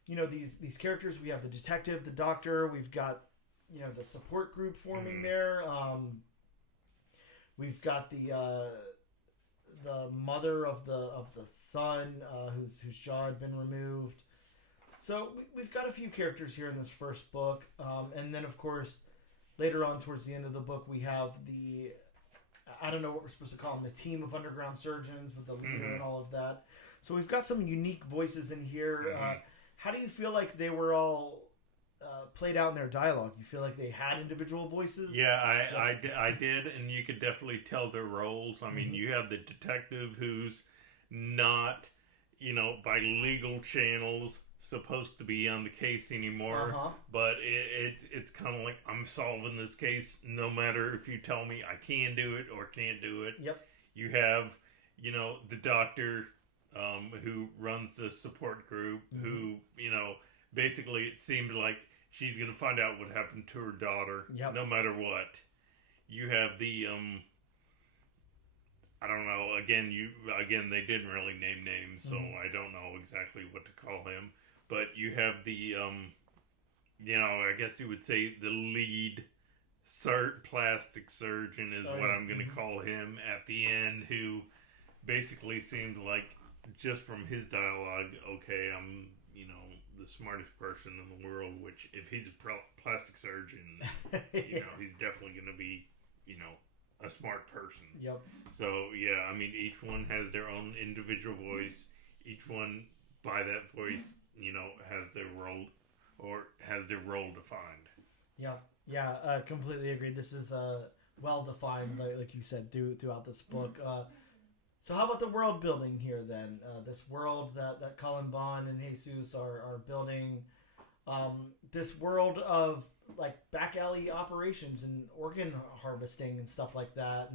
these characters. We have the detective, the doctor. We've got, the support group forming there. We've got the mother of the son whose jaw had been removed. So we've got a few characters here in this first book, and then of course later on towards the end of the book we have I don't know what we're supposed to call them, the team of underground surgeons with the leader and all of that. So we've got some unique voices in here. How do you feel like they were all played out in their dialogue? You feel like they had individual voices? Yeah, I did, and you could definitely tell their roles. I mean, you have the detective who's not, by legal channels supposed to be on the case anymore. But it's kind of like, I'm solving this case no matter if you tell me I can do it or can't do it. Yep. You have, the doctor who runs the support group who, basically it seems like she's going to find out what happened to her daughter no matter what. You have the I don't know. Again, they didn't really name names, so I don't know exactly what to call him. But you have the, I guess you would say the lead plastic surgeon is what I'm going to call him at the end, who basically seemed like, just from his dialogue, okay, I'm, the smartest person in the world, which if he's a plastic surgeon, he's definitely going to be, a smart person. Yep. So, yeah, I mean, each one has their own individual voice. Each one, by that voice, has their role defined. Yeah. Yeah, completely agreed. This is well defined, like you said, throughout this book. So how about the world building here then? This world that Cullen Bunn and Jesus are building. This world of like back alley operations and organ harvesting and stuff like that,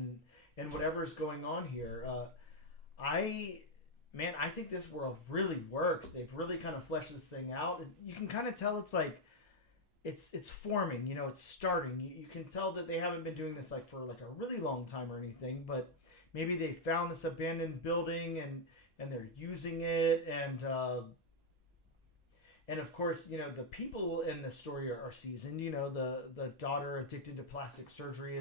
and whatever's going on here. I think this world really works. They've really kind of fleshed this thing out. You can kind of tell it's like it's forming. It's starting. You can tell that they haven't been doing this like for like a really long time or anything, but maybe they found this abandoned building and they're using it, and of course, the people in this story are seasoned. The daughter addicted to plastic surgery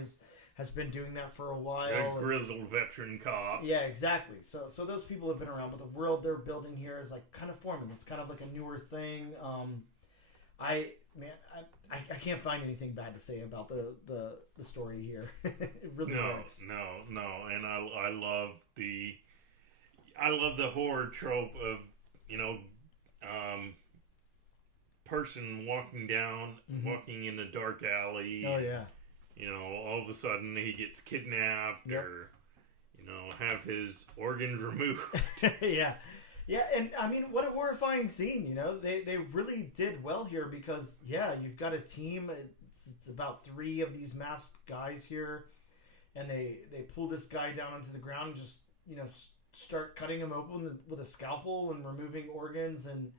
has been doing that for a while. A grizzled veteran cop. Yeah, exactly. So those people have been around, but the world they're building here is like kind of forming. It's kind of like a newer thing. I can't find anything bad to say about the story here. It really works. No, and I love the horror trope of person walking in a dark alley. Oh yeah. All of a sudden he gets kidnapped or have his organs removed. Yeah. Yeah, and I mean, what a horrifying scene, They really did well here because, you've got a team. It's about 3 of these masked guys here, and they pull this guy down onto the ground and just, start cutting him open with a scalpel and removing organs. And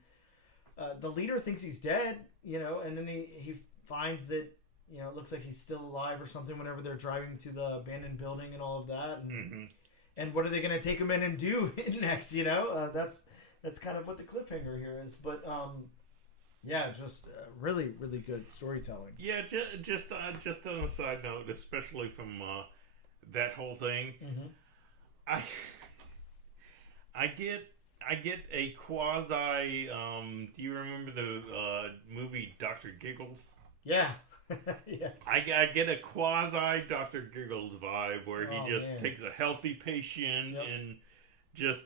the leader thinks he's dead, and then he finds that, it looks like he's still alive or something whenever they're driving to the abandoned building and all of that. And, and what are they going to take him in and do next? That's kind of what the cliffhanger here is. But just really, really good storytelling. Yeah, just on a side note, especially from that whole thing, I get a quasi. Do you remember the movie Dr. Giggles? Yeah. Yes. I get a quasi Dr. Giggles vibe where he just takes a healthy patient and just,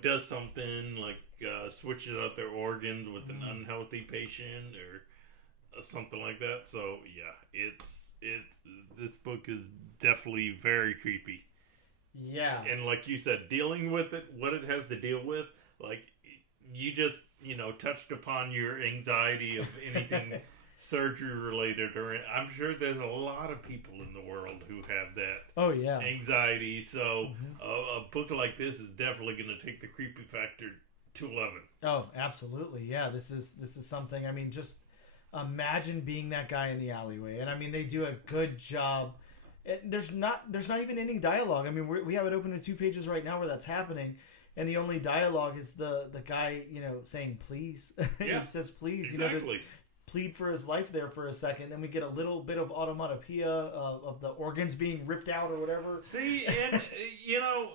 does something like switches out their organs with an unhealthy patient or something like that. So, yeah, this book is definitely very creepy. Yeah. And like you said, dealing with it, what it has to deal with, like you just, touched upon your anxiety of anything surgery related, or I'm sure there's a lot of people in the world who have that anxiety. So a book like this is definitely going to take the creepy factor to 11. Oh, absolutely. Yeah, this is something. I mean, just imagine being that guy in the alleyway. And I mean, they do a good job. There's not even any dialogue. I mean, we have it open to 2 pages right now where that's happening, and the only dialogue is the guy, saying please. Yeah, he says please. Exactly. Plead for his life there for a second. Then we get a little bit of automatopoeia of the organs being ripped out or whatever. See, and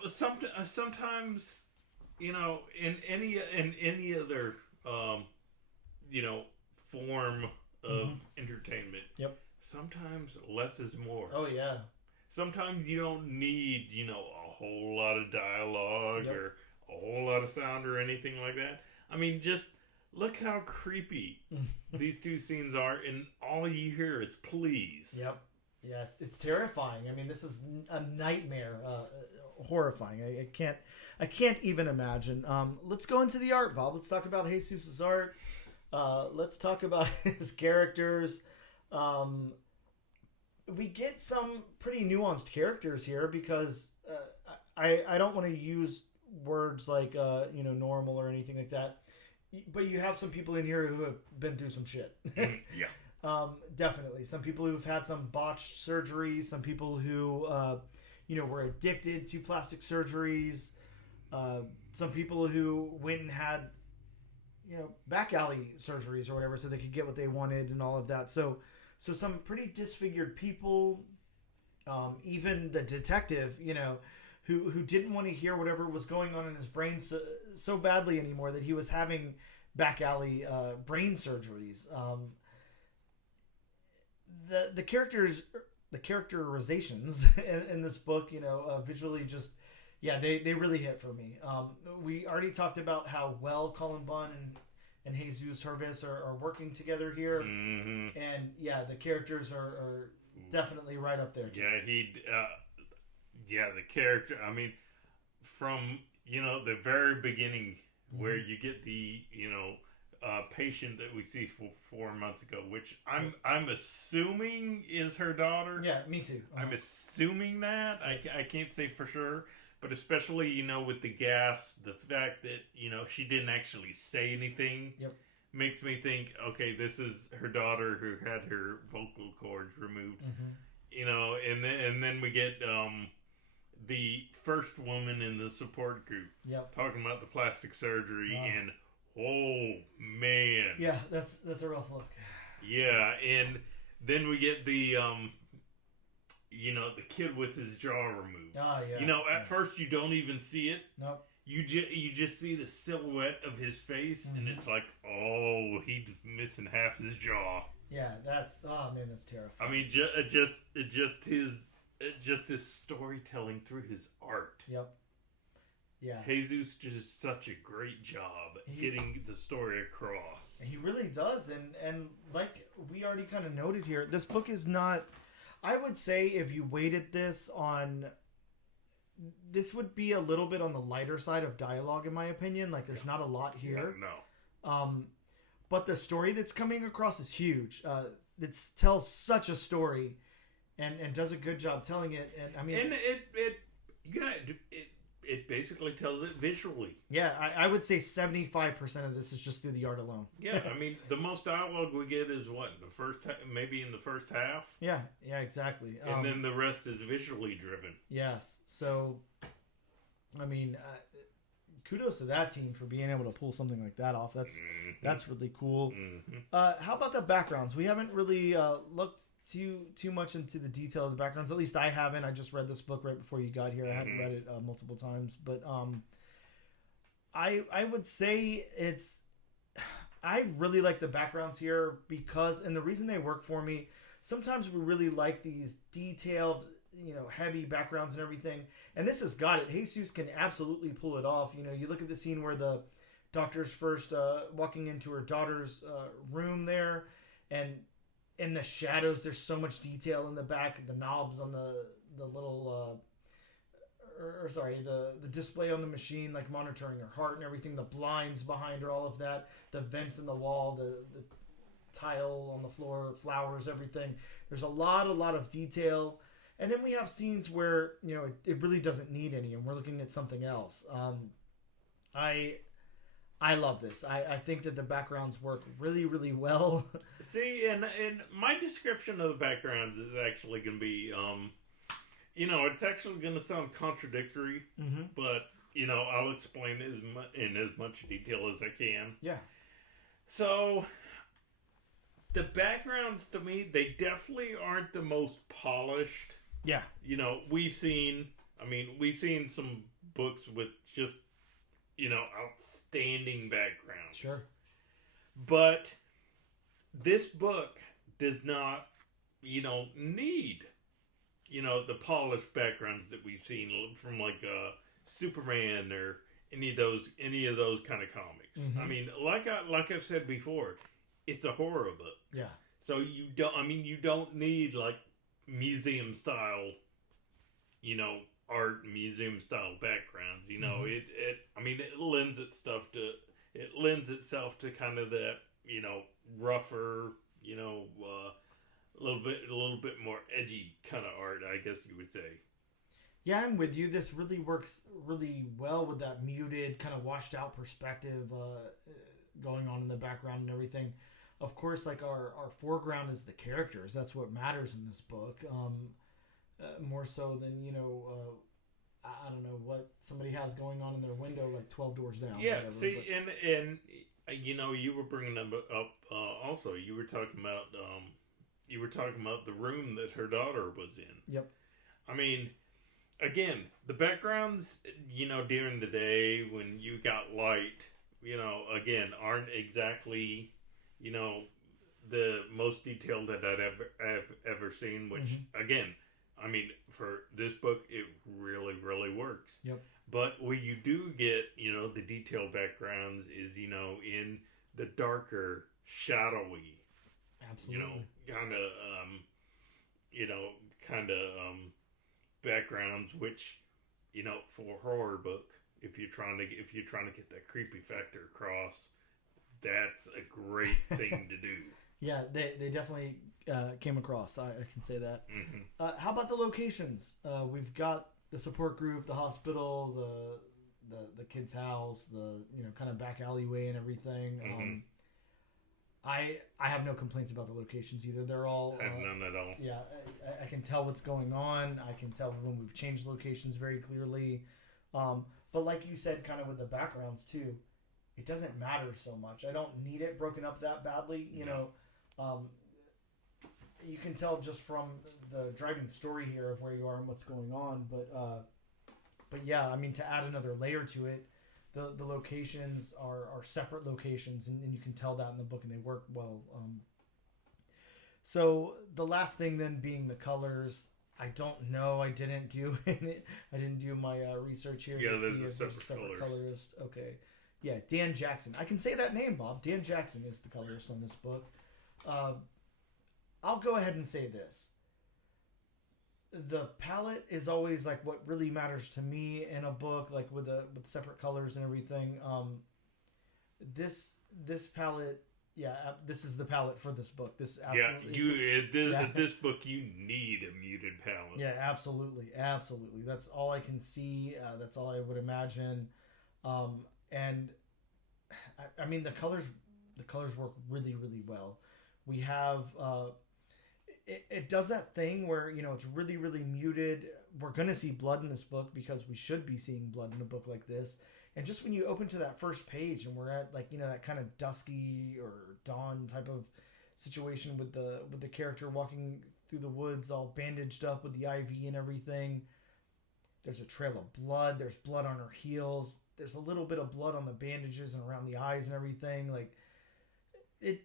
sometimes in any other form of entertainment. Yep. Sometimes less is more. Oh yeah. Sometimes you don't need a whole lot of dialogue or a whole lot of sound or anything like that. I mean, just look how creepy these 2 scenes are, and all you hear is please. Yep. Yeah, it's terrifying. I mean, this is a nightmare horrifying. I can't even imagine. Let's go into the art, Bob. Let's talk about Jesus' art. Let's talk about his characters. We get some pretty nuanced characters here because I don't want to use words like normal or anything like that, but you have some people in here who have been through some shit. Yeah. Definitely some people who've had some botched surgeries, some people who were addicted to plastic surgeries, some people who went and had back alley surgeries or whatever so they could get what they wanted and all of that. So some pretty disfigured people, even the detective, who didn't want to hear whatever was going on in his brain so badly anymore that he was having back alley brain surgeries. The characters, the characterizations in this book, visually just, they really hit for me. We already talked about how well Cullen Bunn and Jesus Hervas are working together here. Mm-hmm. And the characters are definitely right up there too. The character, I mean, from the very beginning where you get the patient that we see 4 months ago, which I'm assuming is her daughter. Yeah, me too. I'm assuming that. I can't say for sure, but especially with the gas, the fact that she didn't actually say anything. Yep. Makes me think, okay, this is her daughter who had her vocal cords removed. Mm-hmm. And then we get the first woman in the support group talking about the plastic surgery, and oh man, that's a rough look. Yeah, and then we get the the kid with his jaw removed. At first you don't even see it. Nope. You just see the silhouette of his face, and it's like, oh, he's missing half his jaw. Yeah, that's terrifying. I mean, just his storytelling through his art. Yep. Yeah. Jesus does such a great job getting the story across. He really does, and like we already kind of noted here, this book is not. I would say if you weighted this on. This would be a little bit on the lighter side of dialogue, in my opinion. Like, there's not a lot here. No. But the story that's coming across is huge. It tells such a story, and does a good job telling it. And I mean, and it basically tells it visually. Yeah, I would say 75% of this is just through the art alone. Yeah, I mean, the most dialogue we get is what, maybe in the first half? Yeah, exactly. And then the rest is visually driven. Yes. So, I mean, kudos to that team for being able to pull something like that off. That's really cool. Mm-hmm. How about the backgrounds? We haven't really looked too much into the detail of the backgrounds. At least I haven't. I just read this book right before you got here. I hadn't read it multiple times, but I would say I really like the backgrounds here because, and the reason they work for me, sometimes we really like these detailed, heavy backgrounds and everything. And this has got it. Jesus can absolutely pull it off. You look at the scene where the doctor's first walking into her daughter's room there, and in the shadows, there's so much detail in the back. The knobs on the little, the display on the machine, like monitoring her heart and everything. The blinds behind her, all of that. The vents in the wall, the tile on the floor, flowers, everything. There's a lot of detail. And then we have scenes where, it really doesn't need any, and we're looking at something else. I love this. I think that the backgrounds work really, really well. See, and my description of the backgrounds is actually going to be, it's actually going to sound contradictory, but, I'll explain in as much detail as I can. Yeah. So, the backgrounds, to me, they definitely aren't the most polished. Yeah. We've seen some books with just, outstanding backgrounds. Sure. But this book does not, need, the polished backgrounds that we've seen from like Superman or any of those kind of comics. Mm-hmm. I mean, like I've said before, it's a horror book. Yeah. So you don't need like museum style, art museum style backgrounds. You know, it lends itself to kind of that, you know, rougher, you know, a little bit more edgy kind of art, I guess you would say. Yeah, I'm with you. This really works really well with that muted, kind of washed out perspective going on in the background and everything. Of course, like our foreground is the characters. That's what matters in this book. More so than, you know, I don't know what somebody has going on in their window, like 12 doors down. Yeah, whatever, see, and you know, you were bringing up also. You were talking about the room that her daughter was in. Yep. I mean, again, the backgrounds, you know, during the day when you got light, you know, again, aren't exactly, you know, the most detailed that I've ever seen. Which, again, I mean, for this book, it really, really works. Yep. But where you do get, you know, the detailed backgrounds is, you know, in the darker, shadowy, absolutely, you know, kind of backgrounds. Which, you know, for a horror book, if you're trying to get that creepy factor across, that's a great thing to do. Yeah, they definitely came across. I can say that. How about the locations? We've got the support group, the hospital, the kid's house, the, you know, kind of back alleyway and everything. I have no complaints about the locations either. They're all I have none at all. Yeah, I can tell what's going on. I can tell when we've changed locations very clearly. But like you said, kind of with the backgrounds too, it doesn't matter so much. I don't need it broken up that badly. You know, you can tell just from the driving story here of where you are and what's going on. But yeah, I mean, to add another layer to it, the locations are separate locations, and you can tell that in the book, and they work well. So the last thing then being the colors. I don't know. I didn't do my research here to see if there's a separate colorist. Okay. Yeah, Dan Jackson. I can say that name, Bob. Dan Jackson is the colorist on this book. I'll go ahead and say this. The palette is always like what really matters to me in a book, like with separate colors and everything. This palette, yeah, this is the palette for this book. This absolutely. This book, you need a muted palette. Yeah, absolutely. That's all I can see. That's all I would imagine. And I mean, the colors work really, really well. We have it does that thing where, you know, it's really, really muted. We're gonna see blood in this book because we should be seeing blood in a book like this. And just when you open to that first page and we're at, like, you know, that kind of dusky or dawn type of situation with the character walking through the woods all bandaged up with the IV and everything. There's a trail of blood. There's blood on her heels. There's a little bit of blood on the bandages and around the eyes and everything. Like, it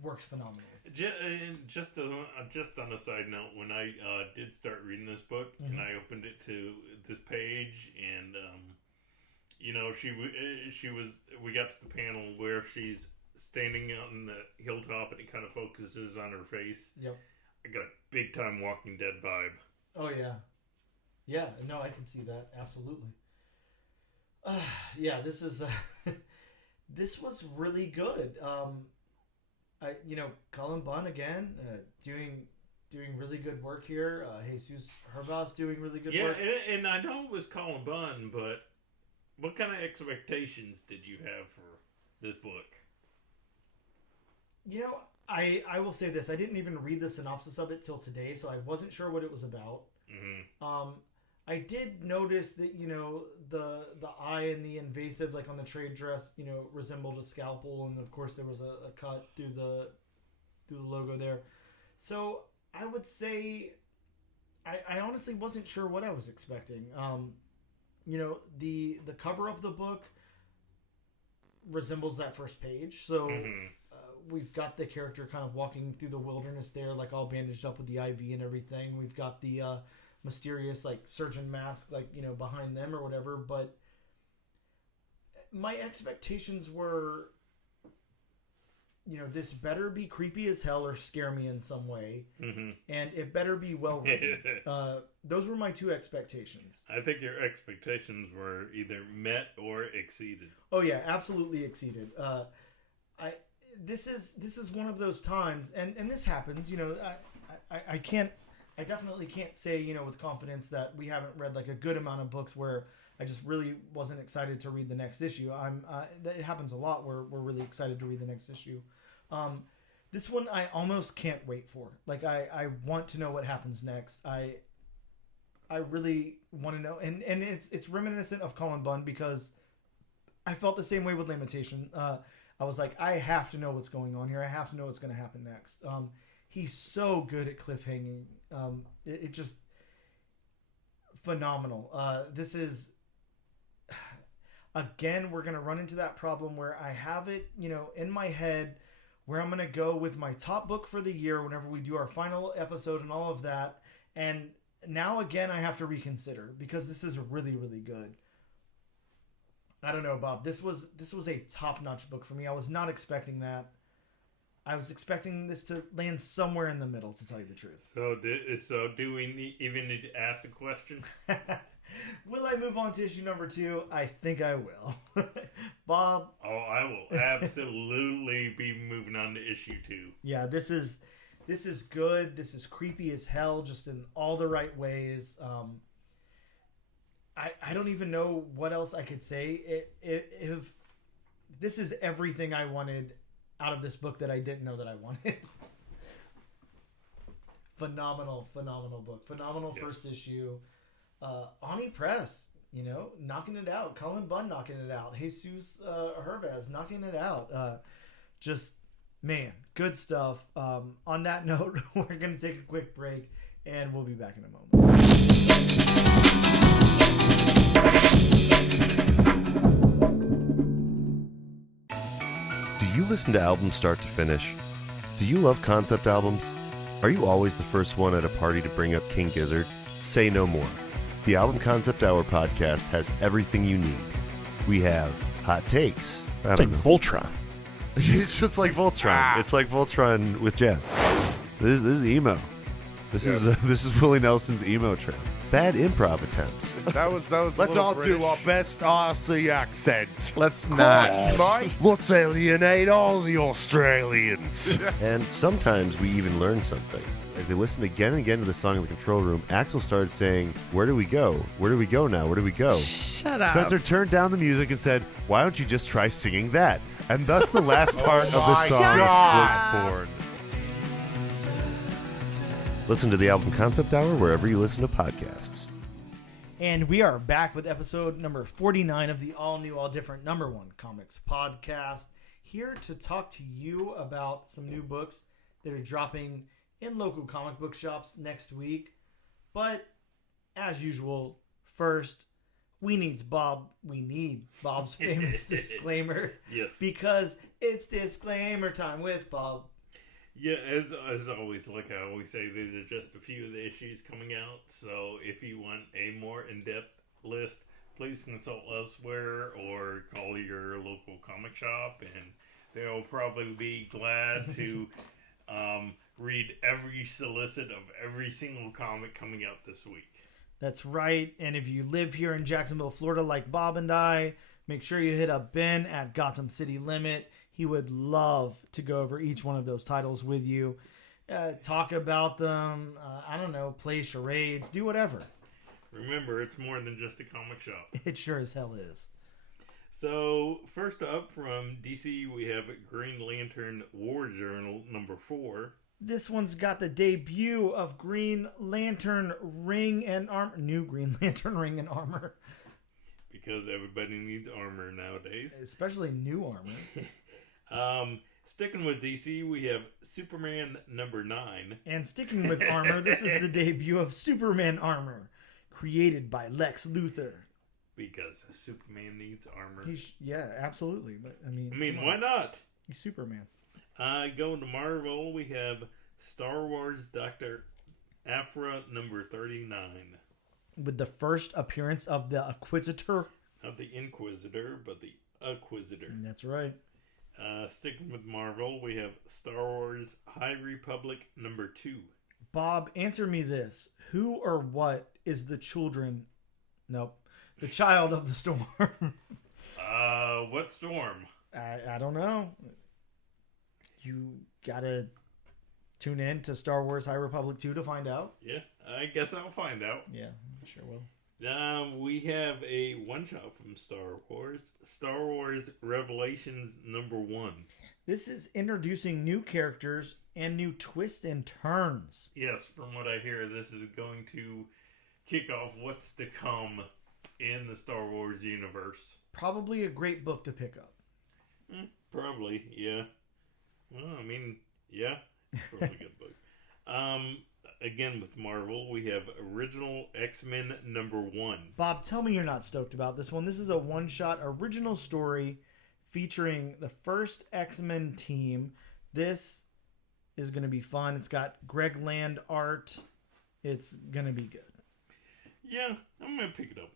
works phenomenally. Just on a side note, when I did start reading this book and I opened it to this page, and you know, we got to the panel where she's standing on the hilltop and it kind of focuses on her face. Yep. I got a big time Walking Dead vibe. Oh yeah. Yeah, no, I can see that. Absolutely. Yeah, this is this was really good. Cullen Bunn again, doing really good work here. Jesus Hervas doing really good work. Yeah, and I know it was Cullen Bunn, but what kind of expectations did you have for this book? You know, I will say this. I didn't even read the synopsis of it till today, so I wasn't sure what it was about. I did notice that, you know, the eye and the invasive, like on the trade dress, you know, resembled a scalpel, and of course there was a cut through the logo there. So I would say I honestly wasn't sure what I was expecting. You know, the cover of the book resembles that first page. So we've got the character kind of walking through the wilderness there, like all bandaged up with the IV and everything. We've got the mysterious, like, surgeon mask, like, you know, behind them or whatever. But my expectations were this better be creepy as hell or scare me in some way, and it better be well written. Those were my 2 expectations. I think your expectations were either met or exceeded. Oh yeah, absolutely exceeded. This is one of those times, and this happens. I definitely can't say with confidence that we haven't read like a good amount of books where I just really wasn't excited to read the next issue. It happens a lot where we're really excited to read the next issue. This one I almost can't wait for. Like I want to know what happens next. I really want to know, and it's reminiscent of Cullen Bunn because I felt the same way with Lamentation. I was like, I have to know what's going on here. I have to know what's going to happen next. He's so good at cliffhanging. It just phenomenal. This is again, we're going to run into that problem where I have it, in my head where I'm going to go with my top book for the year whenever we do our final episode and all of that. And now again, I have to reconsider because this is really, really good. I don't know, Bob. This was a top-notch book for me. I was not expecting that. I was expecting this to land somewhere in the middle, to tell you the truth. So do we even need to ask the question? Will I move on to issue number 2? I think I will. Bob? Oh, I will absolutely be moving on to issue 2. Yeah, this is good. This is creepy as hell, just in all the right ways. I don't even know what else I could say. If this is everything I wanted out of this book that I didn't know that I wanted. Phenomenal book. Phenomenal first issue. Oni Press, knocking it out. Cullen Bunn knocking it out. Jesus Hervas knocking it out. Just, man, good stuff. On that note, we're going to take a quick break, and we'll be back in a moment. Do you listen to albums start to finish? Do you love concept albums? Are you always the first one at a party to bring up King Gizzard? Say no more. The Album Concept Hour podcast has everything you need. We have hot takes. It's like Voltron. It's just like Voltron. It's like Voltron with jazz. This is emo. This is Willie Nelson's emo trip. Bad improv attempts. That was. Let's all do our best Aussie accent. Let's not. Let's alienate all the Australians. And sometimes we even learn something. As they listened again and again to the song in the control room, Axel started saying, "Where do we go? Where do we go now? Where do we go?" Shut up. Spencer turned down the music and said, "Why don't you just try singing that?" And thus the last part of the song was born. Listen to the Album Concept Hour wherever you listen to podcasts. And we are back with episode number 49 of the all-new, all-different #1 comics podcast. Here to talk to you about some new books that are dropping in local comic book shops next week. But, as usual, first, we need Bob's famous disclaimer. Yes. Because it's disclaimer time with Bob. Yeah, as always, like I always say, these are just a few of the issues coming out. So if you want a more in-depth list, please consult elsewhere or call your local comic shop, and they'll probably be glad to read every solicit of every single comic coming out this week. That's right. And if you live here in Jacksonville, Florida, like Bob and I, make sure you hit up Ben at Gotham City Limit. He would love to go over each one of those titles with you. Talk about them. I don't know, play charades, do whatever. Remember, it's more than just a comic shop. It sure as hell is. So, first up from DC, we have Green Lantern War Journal number 4. This one's got the debut of Green Lantern Ring and Armor. New Green Lantern Ring and Armor. Because everybody needs armor nowadays. Especially new armor. Sticking with DC, we have Superman number 9. And sticking with armor, this is the debut of Superman Armor, created by Lex Luthor. Because Superman needs armor. Yeah, absolutely. But I mean, why not? He's Superman. Going to Marvel, we have Star Wars Dr. Aphra number 39. With the first appearance of the Inquisitor. Not the Inquisitor, but the Acquisitor. That's right. Sticking with Marvel, we have Star Wars High Republic #2. Bob, answer me this. Who or what is the child of the storm? What storm? I don't know. You gotta tune in to Star Wars High Republic 2 to find out. Yeah, I guess I'll find out. Yeah, sure will. We have a one-shot from Star Wars Revelations #1. This is introducing new characters and new twists and turns. Yes, from what I hear, this is going to kick off what's to come in the Star Wars universe. Probably a great book to pick up. Probably, yeah. Well, I mean, yeah, probably a good book. Again, with Marvel, we have Original X-Men #1. Bob, tell me you're not stoked about this one. This is a one-shot original story featuring the first X-Men team. This is going to be fun. It's got Greg Land art. It's going to be good. Yeah, I'm going to pick it up.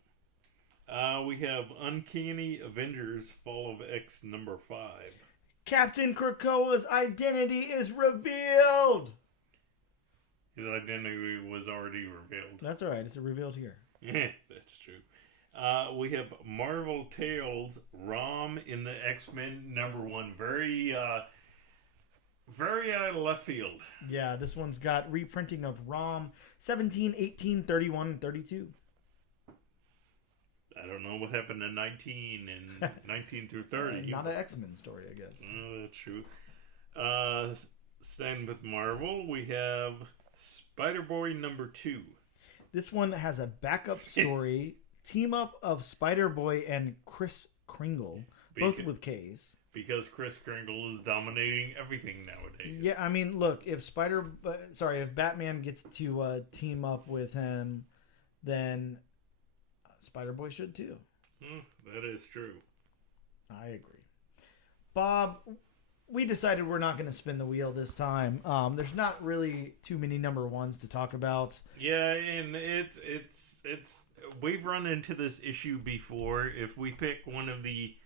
We have Uncanny Avengers Fall of X #5. Captain Krakoa's identity is revealed! His identity was already revealed. That's alright. It's revealed here. Yeah, that's true. We have Marvel Tales Rom in the X-Men #1. Very out of left field. Yeah, this one's got reprinting of Rom 17, 18, 31, and 32. I don't know what happened in 19 and 19 through 30. Not an X-Men story, I guess. Oh, that's true. Staying with Marvel, we have Spider-Boy #2. This one has a backup story, team up of Spider-Boy and Kris Kringle, both with K's. Because Kris Kringle is dominating everything nowadays. Yeah, I mean, look, if Batman gets to team up with him, then Spider-Boy should too. That is true. I agree. Bob, we decided we're not going to spin the wheel this time. There's not really too many #1s to talk about. Yeah, and it's we've run into this issue before. If we pick one of the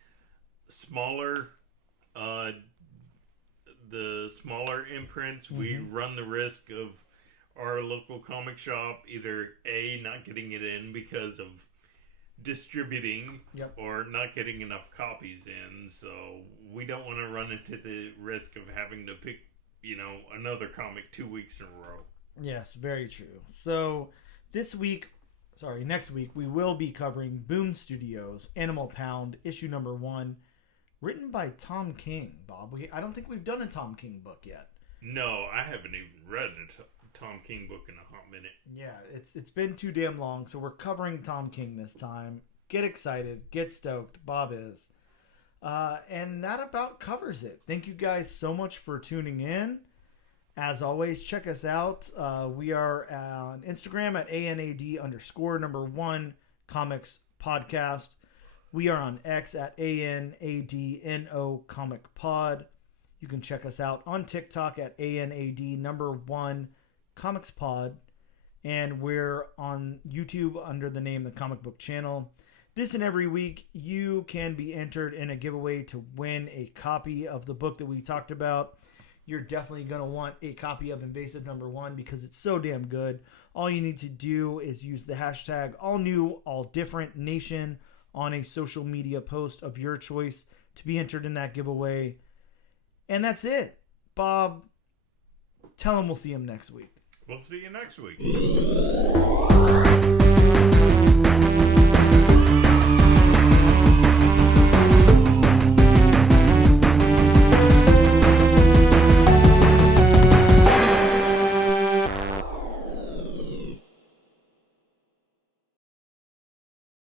smaller imprints, we run the risk of our local comic shop either A, not getting it in because of distributing, or not getting enough copies in. So we don't want to run into the risk of having to pick, another comic 2 weeks in a row. Yes, very true. So next week, we will be covering Boom Studios Animal Pound issue #1, written by Tom King. Bob, I don't think we've done a Tom King book yet. No, I haven't even read a Tom King book in a hot minute. Yeah, it's been too damn long, so we're covering Tom King this time. Get excited, get stoked. Bob is. And that about covers it. Thank you guys so much for tuning in. As always, check us out. We are on Instagram at ANAD_1 Comics Podcast. We are on X at ANADNO Comic Pod. You can check us out on TikTok at ANAD1 Comics Pod. And we're on YouTube under the name The Comic Book Channel. This and every week, you can be entered in a giveaway to win a copy of the book that we talked about. You're definitely going to want a copy of Invasive #1 because it's so damn good. All you need to do is use the hashtag AllNewAllDifferentNation on a social media post of your choice to be entered in that giveaway. And that's it. Bob, tell him we'll see him next week. We'll see you next week.